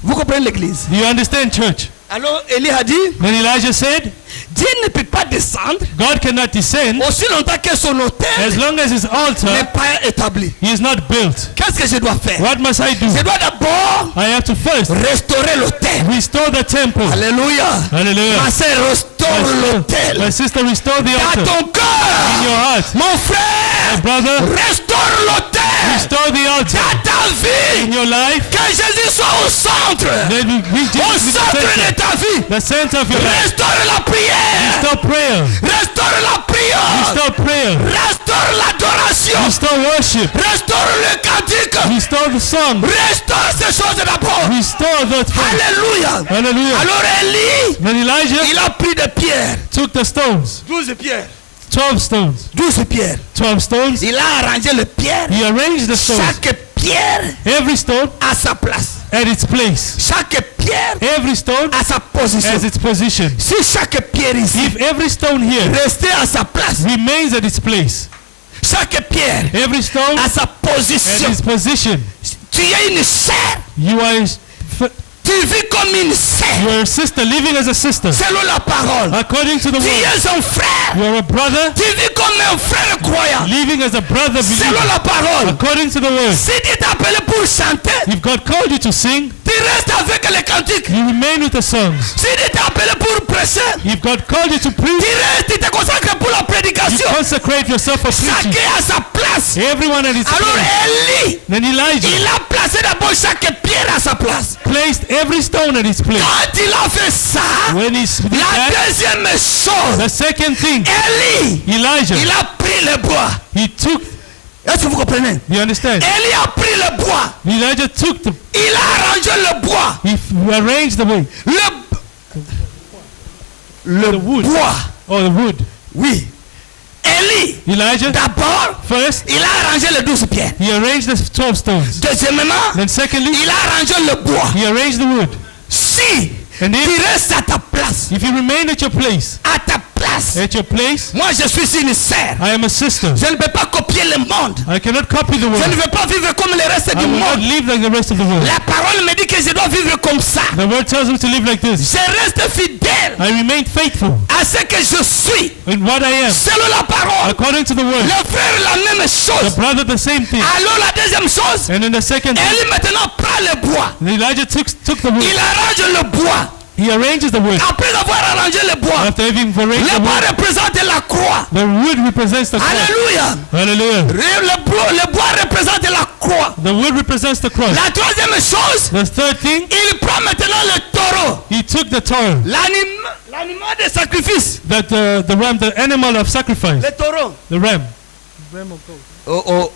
Vous comprenez l'église? Do you understand, church? Alors Élie a dit, Then Elijah said, Dieu ne peut pas descendre God cannot descend aussi longtemps que son as autel long as his n'est altar pas établi. he is not built. Qu'est-ce que je dois faire? What must I do? Je dois d'abord I have to first restaurer l'autel. restore the temple. Alléluia. Hallelujah. Ma sœur, restaure l'autel. My sister, restore the Dans altar ton in cœur, your heart. mon My frère, brother, restaure l'autel. restore the altar Dans ta in vie, your life. que Jésus soit au centre. Then we Au Jesus be centre the de center. ta vie. The center of your life. Restaure la prière. Restore prayer. Restaure la prière. Restore prayer. Restaure l'adoration. Restore worship. Restaure le cantique. Restore the song. Restaure ces choses d'abord. Restore those things. Alléluia. Hallelujah. Alors Élie, Then Elijah il a pris des pierres. took the stones, 12 pierres. 12 stones, 12 pierres. 12 stones. Il a arrangé les pierres. He arranged the stones, Chaque pierre every stone à sa place. at its place, Chaque pierre every stone à sa position. as its position. Si chaque pierre ici If every stone here restait à sa place, remains at its place, chaque pierre every stone à sa at position, its position, tu es une chair. you are Tu vis comme une chair. a sister living as a sister. Selon la parole. According to the Tu word, es un frère. you are a brother Tu vis comme un frère croyant. living as a brother Selon believer. la parole. According to the word, Si Dieu t'a appelé pour chanter, if God called you to sing, tu restes avec les cantiques. you remain with the songs. Si Dieu t'a appelé pour prêcher, If God called you to tu preach, restes, tu te consacres pour la you prédication. consecrate yourself for preaching. Chacun à sa place. Everyone at its Alors place. Élie, Then Elijah il a placé d'abord chaque pierre à sa place. placed every stone at its place. Quand il a fait ça, When he did la that, deuxième chose, the second thing, Élie, Elijah, il a pris le bois. he took, Est-ce que vous comprenez? you understand? Élie a pris le bois. Elijah took the, Il a arrangé le bois. he arranged the way, Le wood. bois. or the wood. Oui. Élie, Elijah, d'abord, first, il a arrangé les 12 pierres. he arranged the 12 stones. Deuxièmement, Then secondly, il a arrangé le bois. he arranged the wood. Si And tu if, restes à ta place, if you remain at your place, moi je suis une sœur. I am a sister. Je ne peux pas copier le monde. I cannot copy the Je ne world. veux pas vivre comme le reste I du will not monde. live like the rest of the world. La parole me dit que je dois vivre comme ça. The word tells me to live like this. Je reste fidèle I remain faithful à ce que je suis. in what I am, Selon la parole, according to the word. le frère la même The chose. brother, the same thing. Alors la deuxième chose, And then the second thing, Élie maintenant prend le bois. Elijah took the wood. Il arrange le bois. He arranges the wood. Après avoir arrangé le bois, After having arranged le the bois wood, représente la croix. the wood represents the cross. Alléluia. Hallelujah. Le bois représente la croix. The wood represents the cross. La troisième chose, The third thing, il prend maintenant le taureau. he took the Torah, L'animal de sacrifice. that the ram, the animal of sacrifice, Le taureau. the ram,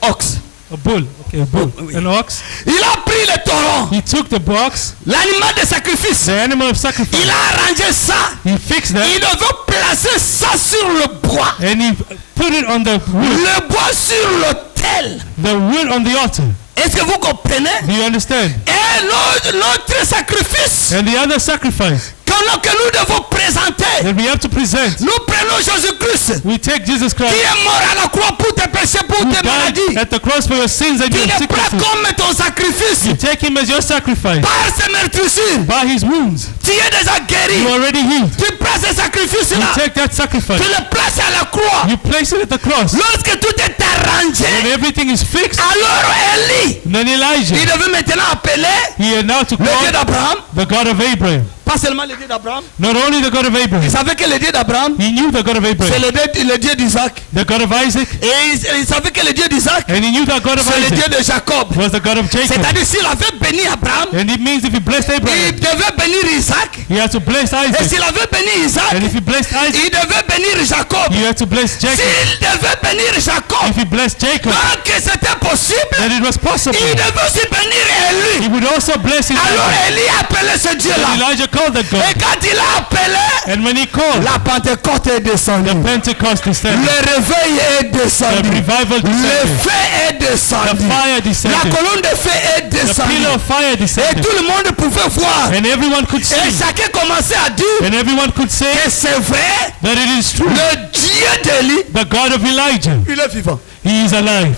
Ox. a bull, okay, a bull, oui. an ox. Il a pris le taureau. He took the box, L'animal de sacrifice. the animal of sacrifice. Il a arrangé ça. He fixed that Il devait placer ça sur le bois. and he put it on the wood, Le bois sur l'autel. the wood on the altar. Est-ce que vous comprenez? Do you understand? Et l'autre sacrifice. And the other sacrifice, Quand Maintenant que nous devons présenter, Then we have to present. nous prenons Jésus-Christ We take Jesus qui Christ, est mort à la croix pour tes péchés, pour who tes died maladies. at the cross for your sins and Tu your le prends sicknesses. comme ton sacrifice. You take him as your sacrifice. Par ses meurtrissures, By his wounds, tu es déjà you guéri. are already healed. Tu prends ce You sacrifice-là, take that sacrifice. tu le places à la croix. You place it at the cross. Lorsque tout est arrangé, When everything is fixed, alors Élie, then Elijah, il devait maintenant appeler he had now to le Dieu call d'Abraham. the God of Abraham. Pas seulement le Dieu d'Abraham. Not only the God of Il Abraham, savait que le Dieu d'Abraham, he knew the God of c'est Abraham, le Dieu d'Isaac. the God of Isaac, Et il savait que le Dieu d'Isaac, and he knew that God of c'est le Dieu Isaac de Jacob. was the God of Jacob. C'est-à-dire, s'il avait béni Abraham, And it means if he blessed il Abraham, devait bénir Isaac. he had to bless Et Isaac. s'il avait béni Isaac, And if he blessed Isaac, il devait bénir Jacob. he had to bless Jacob. S'il devait bénir Jacob, If he blessed Jacob, tant que c'était possible, then it was possible. il devait aussi bénir Élie. He would also bless his Alors Isaac. Élie a appelé ce And Dieu-là. Elijah called that Et God. quand il a appelé, And when he called, la Pentecôte est descendue. the Pentecost Le descended. réveil est The descendu. revival Le descended. feu est The descendu. fire La descended. colonne de feu est The descendue. pillar of fire Et descended. tout le monde pouvait voir. And everyone could Et see. chacun commençait à dire And everyone could say que c'est vrai. that it is true. Le Dieu d'Élie, The God of Elijah, il est vivant. he is alive.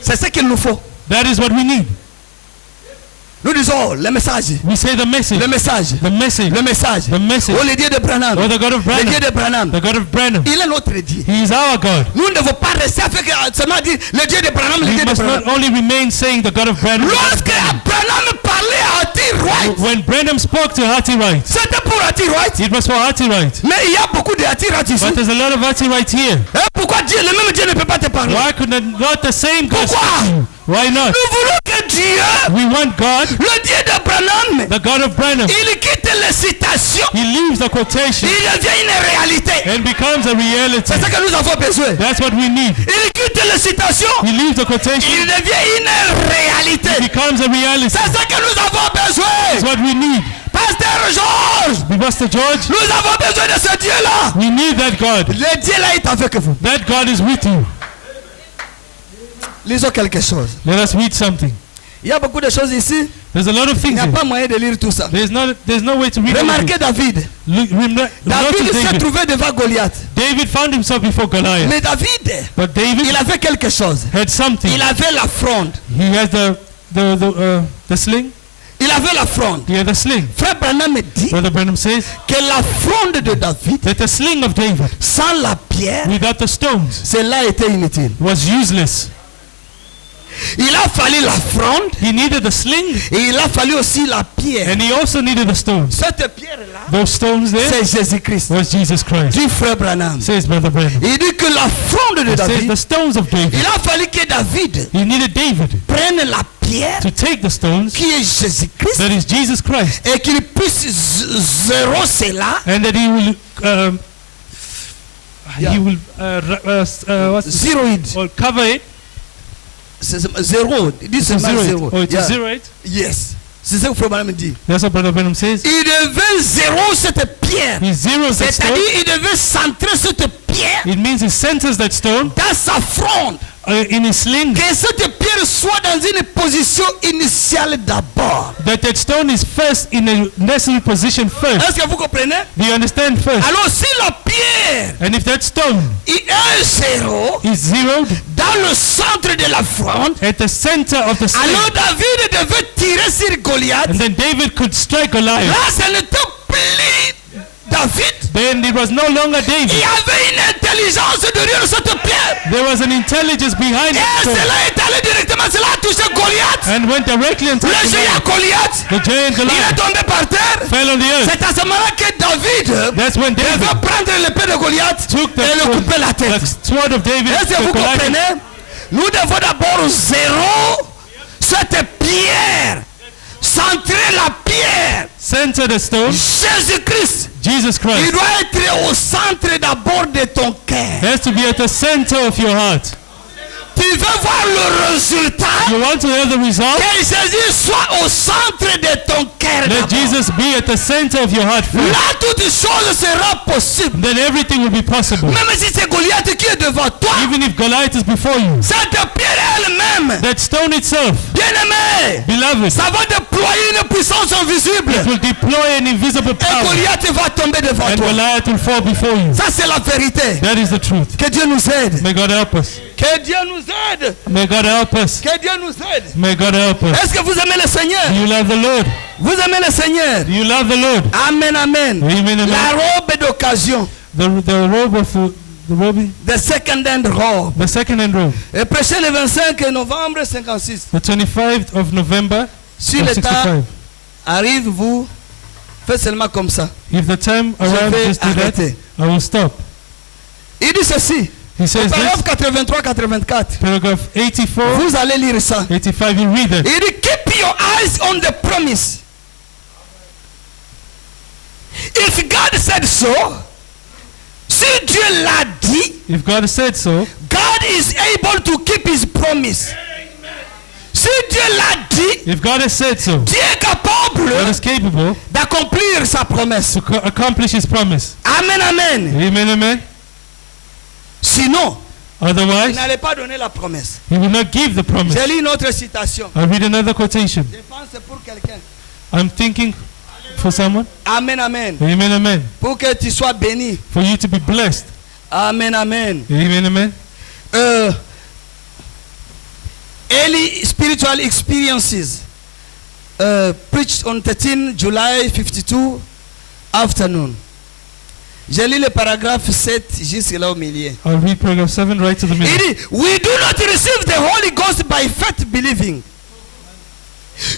C'est ce qu'il nous faut. That is what we need. Nous disons le message. We say the message. Le message. The message. Le message. The message. Oh, le Dieu de Branham. Oh, the God of Le Dieu Branham. de Branham. The God of Branham. Il est notre Dieu. He is our God. Nous ne devons pas rester avec seulement dire le Dieu de Branham, le We Dieu de must Branham. not only remain saying the God of Branham. Lorsque Branham parlait à Hattie Wright, When Branham spoke to Hattie Wright, c'était pour Hattie Wright. it was for Hattie Wright. Mais il y a beaucoup de Hattie Wright ici. But there's a lot of Hattie Wright here. Et pourquoi Dieu, le même Dieu ne peut pas te parler? Why could not the same God Pourquoi? speak to you? Why not? Nous voulons que Dieu, We want God, le Dieu de Branham, the God of Branham. il quitte les citations, He leaves the quotation il devient une réalité. and becomes a reality. C'est ce que nous avons besoin. That's what we need. Il quitte les citations, He leaves the quotation, il devient une réalité. becomes a reality. C'est ce que nous avons That's besoin. what we need. Pasteur Georges, Pastor George, nous avons besoin de ce Dieu-là. we need that God. Le Dieu là est avec vous. That God is with you. Lisons quelque chose. Let us read something. Il y a beaucoup de choses ici. There's a lot of Il things n'y a here. pas moyen de lire tout ça. There's no way to read all of Remarquez it. David. Notice David s'est David. trouvé devant Goliath. David found himself before Goliath. Mais David, But David il avait quelque chose. had something. Il avait la fronde. He has the sling. Il avait la fronde. He had the sling. Frère Branham me dit Brother Branham says que la fronde de David, that the sling of David, sans la pierre, without the stones, cela était inutile. was useless. Il a fallu la fronde He needed the sling et il a fallu aussi la pierre. and he also needed the stones. Cette pierre-là, Those stones there c'est Jésus-Christ. was Jesus Christ. Du frère Branham. Says Brother Branham. Il dit que la fronde de It says David, the stones of David. il a fallu que David He needed David prenne la pierre to take the stones, qui est Jésus-Christ that is Jesus Christ, et qu'il puisse zéro cela, and that he will Yeah. he will zéro it. or cover it. C'est zéro. Il dit To seulement zero it. zéro. Or to Yeah. zero it. Yes. C'est ce que frère Branham dit. That's what Brother Branham says. Il devait zéro cette pierre. He zeroes that stone. C'est-à-dire il devait centrer cette pierre It means he centers that stone dans sa fronde. in his sling. Que cette pierre soit dans une position initiale d'abord. That stone is first in a necessary position first. Est-ce que vous comprenez? Do you understand first? Alors si la pierre And if that stone est zéro is zeroed dans le centre de la fronde, at the center of the sling, alors David devait tirer sur Goliath. and then David could strike Goliath, Là, ce n'était plus David. then it was no longer Il David. y avait une intelligence derrière cette pierre. There was an intelligence behind Et it. cela est allé directement, cela a touché Goliath. And went directly and Le touched géant Goliath. Goliath, The giant il est Goliath tombé par terre. fell on the earth. C'est à ce moment-là que David That's when David devait prendre l'épée de Goliath took the et le couper la tête. sword of David. Est-ce que to vous Goliath. comprenez? Nous devons d'abord zéro cette pierre. Centrer la pierre. Center the stone. Jésus-Christ, Jesus il Christ doit être au centre d'abord de ton cœur. has to be at the center of your heart. Tu veux voir le résultat? You want to have the result? Que Jésus soit au centre de ton cœur. Let d'abord. Jesus be at the center of your heart first. Là, toutes choses seront possibles. Then everything will be possible. Même si c'est Goliath qui est devant toi, Even if Goliath is before you, cette pierre elle-même, that stone itself, bien-aimé, beloved, ça va déployer une puissance invisible. it will deploy an invisible Et power, Goliath va tomber devant and toi. Goliath will fall before you. Ça, c'est la vérité. That is the truth. Que Dieu nous aide. May God help us. Que Dieu nous aide. May God help us. Que Dieu nous aide. May God help us. Est-ce que vous aimez le Seigneur? Do you love the Lord? Vous aimez le Seigneur? Do you love the Lord? Amen, amen. Amen, amen. La robe d'occasion. The robe of the robe, The second-hand robe. the second-hand robe, Et prêché le 25 novembre 56. the 25th of November Si of le temps 65. arrive, vous faites seulement comme ça. If the time Je arrives, vais just do that. arrêter. I will stop. Il dit ceci. He says Paragraphe this, 83-84. paragraph 84, Vous allez lire ça. 85, you read it. Il dit keep your eyes on the promise. If God said so, si Dieu l'a dit, If God said so, God is able to keep his promise. Si Dieu l'a dit, if God has said so, Dieu est capable God is capable d'accomplir sa promesse. to accomplish His promise. Amen, amen. Amen, amen. Sinon, il Otherwise, n'allait pas donner la promesse. He will not give the promise. J'ai lu une autre citation. I'll read another quotation. Je pense que c'est pour quelqu'un. I'm thinking for someone. Amen, amen. Amen, amen. Pour que tu sois béni. For you to be blessed. Amen, amen. Amen, amen. Early spiritual experiences preached on 13 July 52 afternoon. J'ai lu le paragraphe 7 jusque là au milieu. I'll read paragraph 7 right to the Il middle. dit, we do not receive the Holy Ghost by faith believing.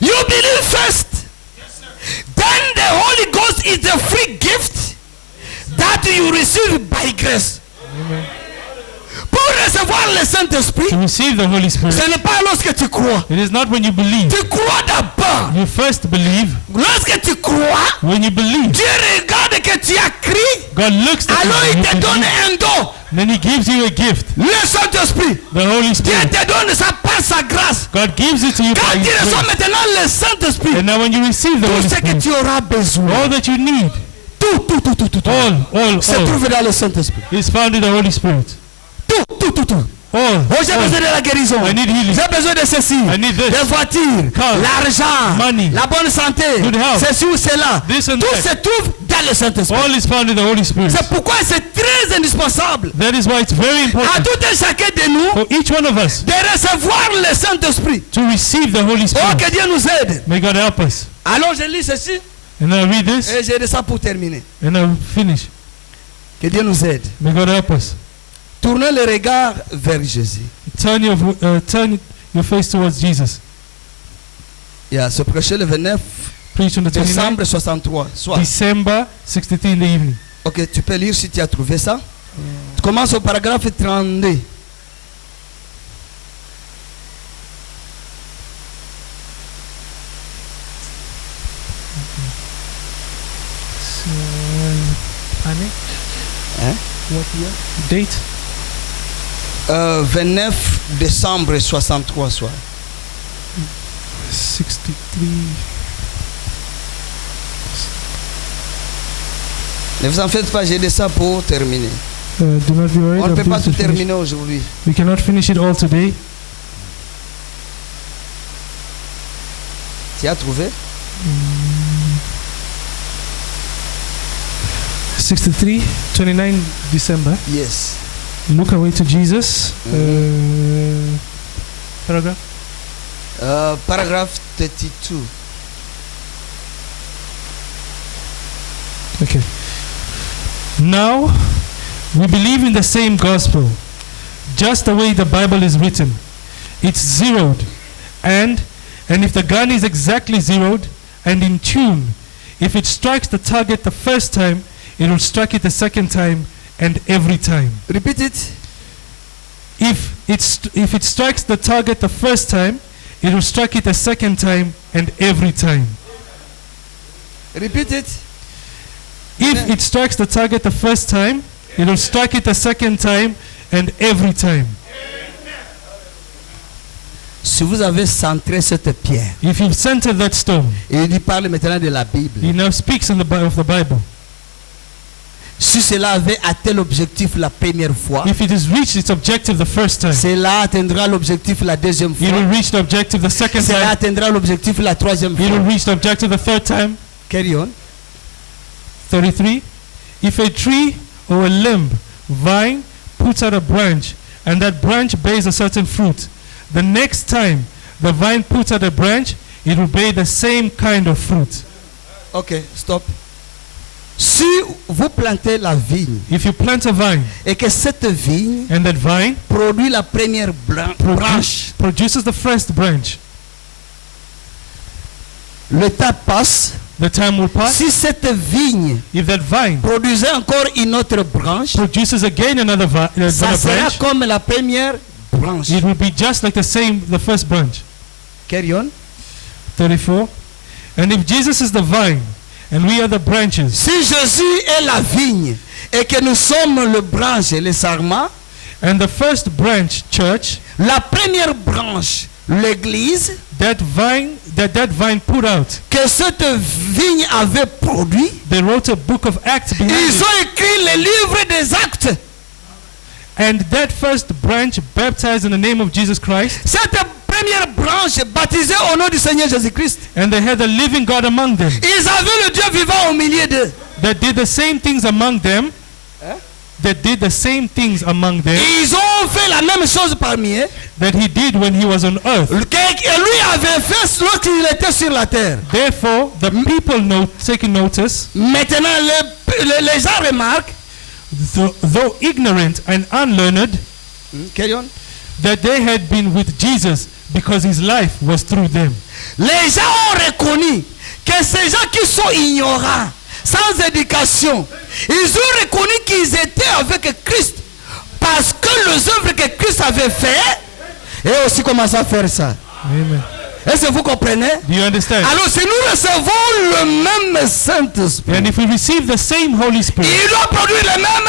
You believe first. Then the Holy Ghost is the free gift that you receive by grace. Amen. Pour recevoir le Saint-Esprit, To receive the Holy Spirit, ce n'est pas lorsque tu crois. it is not when you believe. Tu crois d'abord. You first believe. Lorsque tu crois, When you believe, Dieu regarde que tu as crié, God looks at alors il you. te donne un don, Then He gives you a gift, le Saint-Esprit. the Holy Dieu Spirit. te donne ça par sa grâce. God gives it to you Quand by tu His reçois grace. maintenant le Saint-Esprit, And now when you receive the tout Holy ce que Spirit, tu auras besoin, all that you need, tout, all se trouve dans le Saint-Esprit. is found in the Holy Spirit. Tout. All. Oh, j'ai besoin de la guérison. I need healing. J'ai besoin de ceci. I need this. Des voitures, Car. l'argent, Money. la bonne santé, Good health. ceci ou cela. This and Tout that. se trouve dans le Saint-Esprit. All is found in the Holy Spirit. C'est pourquoi c'est très indispensable That is why it's very à important tout un chacun de nous for each one of us de recevoir le Saint-Esprit. to receive the Holy Oh, Spirit. que Dieu nous aide. May God help us. Alors je lis ceci And I'll read this et j'ai de ça pour terminer. and I'll finish. Que Dieu nous aide. May God help us. Tournez le regard vers Jésus. Turn your face towards Jesus. Se prêcher le 29 Preach on the 29th décembre 63. Soit. December 63 in the evening. Ok, tu peux lire si tu as trouvé ça. Tu commences au paragraphe 32. Hein? What year? Date? 29 décembre 63 soir. 63. Ne vous en faites pas, j'ai de ça pour terminer. Do not be worried. On ne peut I'm pas going tout to finish. terminer aujourd'hui. We cannot finish it all today. Tu as trouvé? 63, 29 December. Yes. Look away to Jesus. Paragraph? Paragraphe 32. Okay. Now, we believe in the same gospel, just the way the Bible is written. It's zeroed. And if the gun is exactly zeroed and in tune, if it strikes the target the first time, it will strike it the second time and every time. Repeat it. If it strikes the target the first time, it will strike it the second time and every time. Repeat it. If it strikes the target the first time, it will strike it the second time and every time. Si vous avez centré cette pierre, if you've centered that stone, et il parle maintenant de la Bible. he now speaks of the Bible. Si cela avait atteint l'objectif la première fois, If it has reached its objective the first time, cela atteindra l'objectif la deuxième it will fois, reach the objective the second cela time, atteindra l'objectif la troisième it will fois. reach the objective the third time. Carry on. 33. If a tree or a limb, vine, puts out a branch, and that branch bears a certain fruit, the next time the vine puts out a branch, it will bear the same kind of fruit. Ok, stop. Si vous plantez la vigne If you plant a vine, et que cette vigne and that vine produit la première branche, produces the first branch, le temps passe. the time will pass. Si cette vigne If that vine produisait encore une autre branche, produces again another ça sera branch, comme la première branche. it will be just like the first branch. Carry on. 34. And if Jesus is the vine, and we are the branches, Si Jésus est la vigne et que nous sommes le branche et le sarment, and the first branch, church, la première branche, l'église, that vine put out, que cette vigne avait produit, they wrote a book of Acts behind ils it. ont écrit le livre des actes. And that first branch baptized in the name of Jesus Christ, Cette première branche baptisée au nom du Seigneur Jésus-Christ, and they had the living God among them, ils avaient le Dieu vivant au milieu d'eux. that did the same things among them, Hein? that did the same things among them Ils ont fait la même chose parmi eux that he did when he was on earth. que lui avait fait lorsqu'il était sur la terre. Therefore, the people taking notice, Maintenant, les gens remarquent though ignorant and unlearned, carry on. that they had been with Jesus because his life was through them. Les gens ont reconnu que ces gens qui sont ignorants, sans éducation, ils ont reconnu qu'ils étaient avec Christ parce que les œuvres que Christ avait fait, et aussi commencé à faire ça. Amen. Est-ce que vous comprenez? Do you understand? Alors si nous recevons le même Saint-Esprit, And if we receive the same Holy Spirit, il doit produire le même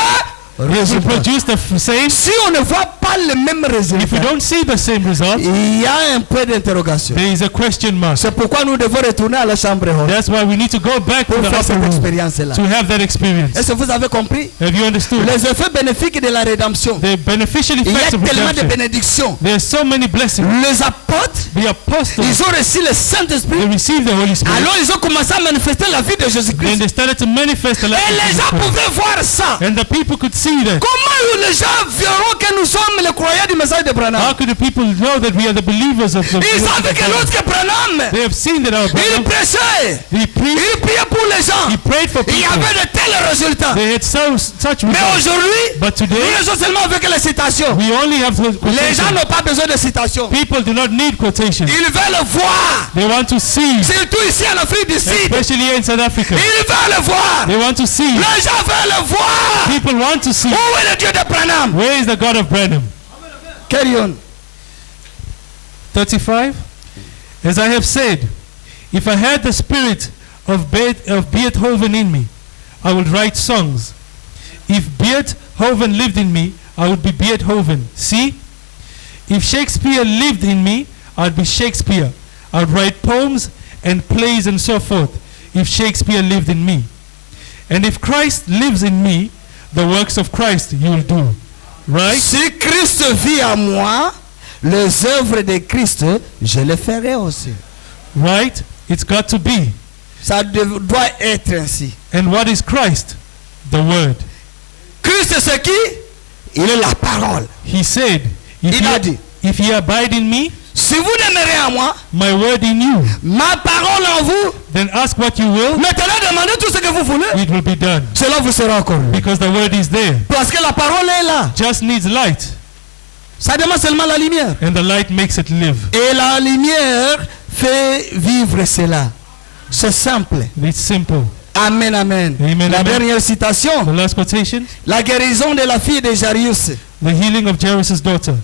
it will résultat. produce the same. Si on ne voit pas le même If we résultat, don't see the same result, il y a un peu d'interrogation. there is a question mark. C'est pourquoi nous devons retourner à la chambre haute That's why we need to go back to pour the faire upper cette room expérience-là. to have that experience. Est-ce que vous avez compris? Have you understood? Les effets bénéfiques de la rédemption. The beneficial Il y a effects of tellement de redemption. bénédictions. There are so many blessings. Les apôtres, The apostles, ils ont reçu le they Saint-Esprit. received the Holy Spirit. Alors ils ont commencé à manifester la vie de Then Jésus-Christ. they started to manifest the life Et of les Jesus gens Christ. pouvaient voir ça. And the people could see that. Comment les gens verront que nous sommes les croyants du message de How Branham? could the people know that we are the believers of the Ils savaient que lorsque Branham, They have seen that our il brother, prêchait, he preached, il priait pour les gens. he prayed for Il y people. avait de tels résultats. They had such Mais results. aujourd'hui, But today, nous les sommes seulement avec les citations. we only have Les gens quotations. n'ont pas besoin de citations. People do not need quotations. Ils veulent voir. They want to see, Surtout ici en Afrique du Sud. especially here in South Africa. Ils veulent voir. They want to see. Les gens veulent voir. People want to see. Où est le Dieu de Branham? Where is the God of Branham? Carry on. 35. As I have said, if I had the spirit of Beethoven in me, I would write songs. If Beethoven lived in me, I would be Beethoven. See? If Shakespeare lived in me, I'd be Shakespeare. I'd write poems and plays and so forth if Shakespeare lived in me. And if Christ lives in me, the works of Christ you will do. Right? Si Christ vit en moi, les œuvres de Christ, je les ferai aussi. Right? It's got to be. Ça doit être ainsi. And what is Christ? The Word. Christ c'est qui? Il est la parole. He said, Il a dit, if ye abide in me, si vous demeurez en moi, my word in you, ma parole en vous, then ask what you will, maintenant demandez tout ce que vous voulez. it will be done. Cela vous sera accordé. Because the word is there. Parce que la parole est là. Just needs light. Ça demande seulement la lumière. And the light makes it live. Et la lumière fait vivre cela. C'est simple. It's simple. Amen, amen. Amen, La amen. dernière citation. The last quotation, La guérison de la fille de Jairus. the healing of Jairus' daughter.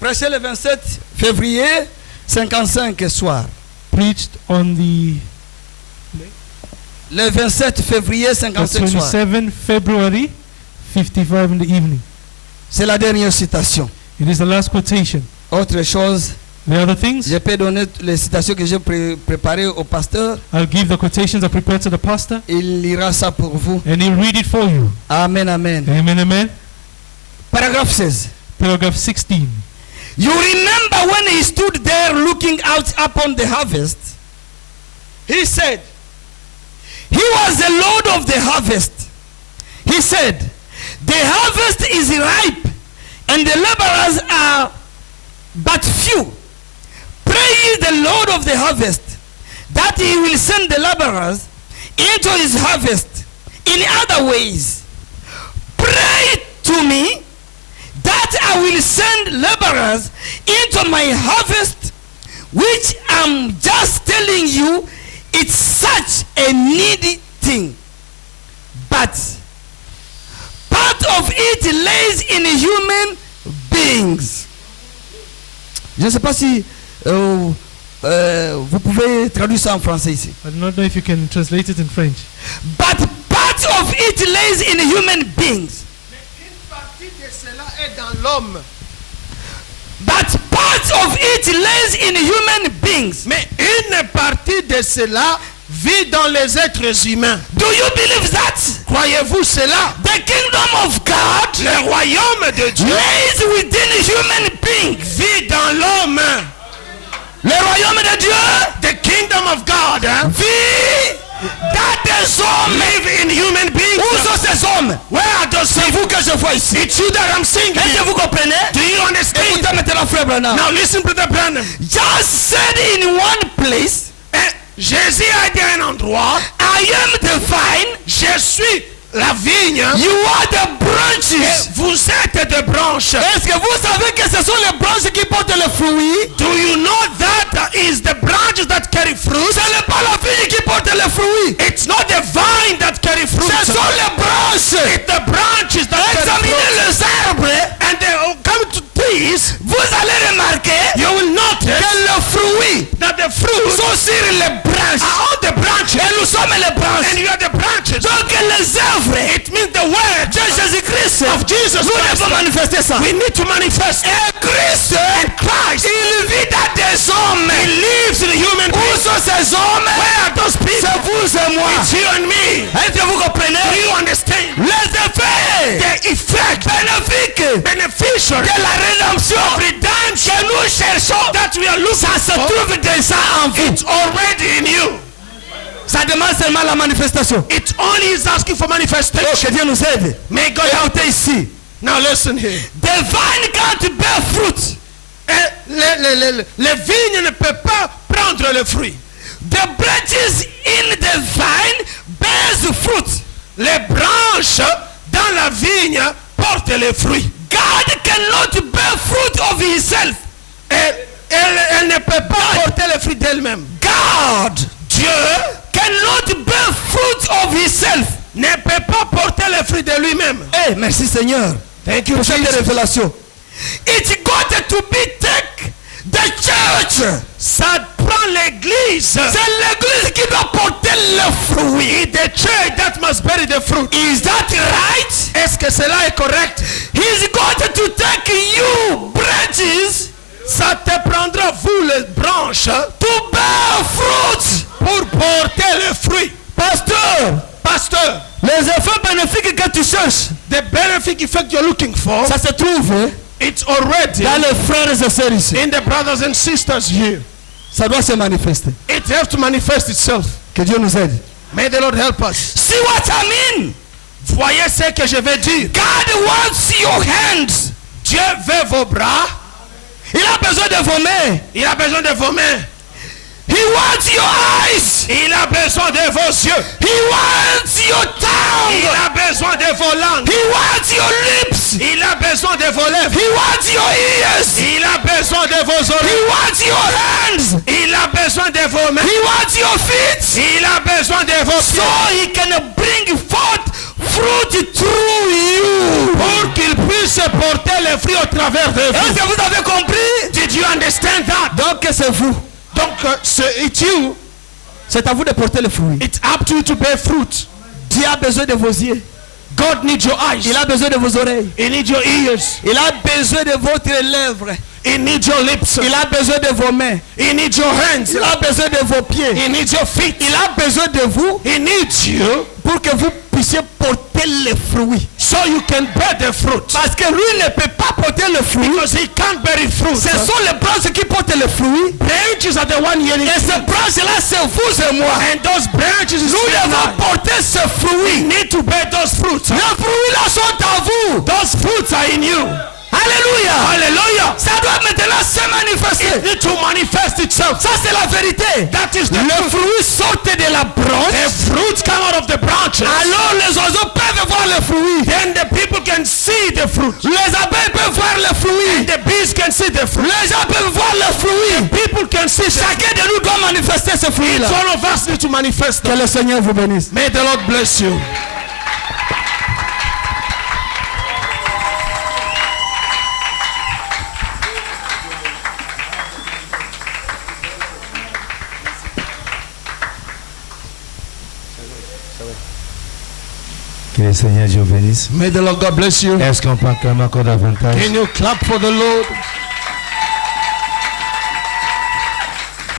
Prêché le 27 février 55 soir. Preached on the Le 27 février 55 soir. 27 February 55 in the evening. C'est la dernière citation. It is the last quotation. Autre chose, The other things, je peux donner les citations que j'ai préparées au pasteur. I'll give the quotations I prepared to the pastor, Il lira ça pour vous. and he'll read it for you. Amen, amen. Amen, amen. Paragraphe 16. Paragraph 16. You remember when he stood there looking out upon the harvest? He said, he was the Lord of the harvest. He said, the harvest is ripe and the laborers are but few. Pray ye the Lord of the harvest that he will send the laborers into his harvest. In other ways, pray to me that I will send laborers into my harvest, which I'm just telling you, it's such a needy thing. But part of it lays in human beings. Je ne sais pas si vous pouvez traduire ça en français ici. I do not know if you can translate it in French. But part of it lays in human beings. Une partie de cela est dans l'homme. But part of it lays in human beings. Mais une partie de cela vit dans les êtres humains. Do you believe that? Croyez-vous cela? The kingdom of God Le royaume de Dieu lays within human beings. vit dans l'homme. Le royaume de Dieu The kingdom of God vit dans des hommes. live in human beings. Où sont ces hommes? Where are those C'est vous que je vois ici. It's you that I'm seeing Est-ce que here. vous comprenez? Do you understand? Écoutez maintenant, frère Branham. Now listen to the Branham. Just said in one place, Jésus a dit à un endroit, I am the vine, je suis la vigne, you are the et branches. vous êtes des branches. Est-ce que vous savez que ce sont les branches qui portent le fruit? Do you know that is the branches that carry fruit? Ce n'est pas la vigne qui porte le fruit. It's not the vine that carry fruit. Ce sont les branches. It's the branches that carry Examinez fruit. les arbres. And they come to trees, Vous allez remarquer you will notice que le fruit that the fruits sont sur les branches. are on the branches. Et nous sommes les branches. And you are the branches. Donc les œuvres It means the word de Jésus-Christ, of Jesus nous Christ. devons manifester ça. We need to manifest. Et Christ, Christ, il vit dans des hommes. He lives in human Où beings. sont ces hommes? Where are those people? C'est vous et moi. It's you and me. Est-ce que vous comprenez? Do you understand? Les effets The effect bénéfiques beneficial de la rédemption of redemption que nous cherchons, that we are looking ça se for, trouve déjà en vous. it's already in you. Ça demande seulement la manifestation. It only is asking for Oh, manifestation. que Dieu nous aide. May God help. Écoutez ici. Now listen here. The vine can't bear fruit. Les vignes ne peuvent pas prendre le fruit. The branches in the vine bears fruit. Les branches dans la vigne portent les fruits. God cannot bear fruit of himself. Elle ne peut pas porter le fruit d'elle-même. God Dieu cannot bear fruit of himself. ne peut pas porter le fruit de lui-même. Eh, merci Seigneur. Thank you, Pour cette Jesus. révélation. It's got to be take the church. Ça prend l'église. C'est l'église qui doit porter le fruit. It's the church that must bear the fruit. Is that right? Est-ce que cela est correct? He's got to take you branches Ça te prendra, vous les branches, to bear fruit. pour porter le fruit. Pasteur, Les effets bénéfiques que tu cherches, the benefit effect you're looking for, ça se trouve it's already dans les frères et sœurs ici. in the brothers and sisters here. Ça doit se manifester. It has to manifest itself. Que Dieu nous aide. May the Lord help us. See what I mean? Voyez ce que je veux dire. God wants your hands. Dieu veut vos bras. Il a besoin de vos mains. Il a besoin de vos mains. He wants your eyes. Il a besoin de vos yeux. He wants your Il tongue. a besoin de vos langues. He wants your lips. Il a besoin de vos lèvres. He wants your ears. Il a besoin de vos He oreilles. wants your hands. Il a besoin de vos mains. He wants your feet. Il a besoin de vos So pieds. he can bring forth fruit through you. Pour qu'il puisse porter le fruit au travers de Est-ce vous. que vous avez compris? Did you understand that? Donc c'est vous. Donc, it's you. C'est à vous de porter le fruit. It's up to you to bear fruit. Dieu a besoin de vos yeux. God needs your eyes. Il a besoin de vos oreilles. He needs your ears. Il a besoin de votre lèvre. He needs your lips. Il a besoin de vos mains. He needs your hands. Il a besoin de vos pieds. He needs your feet. Il a besoin de vous He needs you pour que vous puissiez porter les fruits. so you can bear the fruit. Parce que lui ne peut pas porter le fruit. Because he can't bear fruit. Ce sont les branches qui portent le fruit. Branches are the one yielding Et ces branches-là, c'est vous et moi. and those branches is Nous devons porter ce fruit. need to bear those fruits. Les fruits-là sont à vous. Those fruits are in you. Alléluia. Hallelujah. Ça doit maintenant se manifester. It needs to manifest itself. Ça, c'est la vérité. That is the Les truth. fruits sortent de la branche. The fruits come out of the branches. Alors les oiseaux peuvent voir le fruit. Then the people can see the fruit. Les abeilles peuvent voir le fruit. The bees can see the fruit. Les gens peuvent voir le fruit. People can see the fruit. Chacun de nous doit manifester ce fruit-là. Each one of us need to manifest Que them. le Seigneur vous bénisse. May the Lord bless you. Que le Seigneur Dieu bénisse. May the Lord God bless you. Est-ce qu'on peut acclamer encore davantage? Can you clap for the Lord?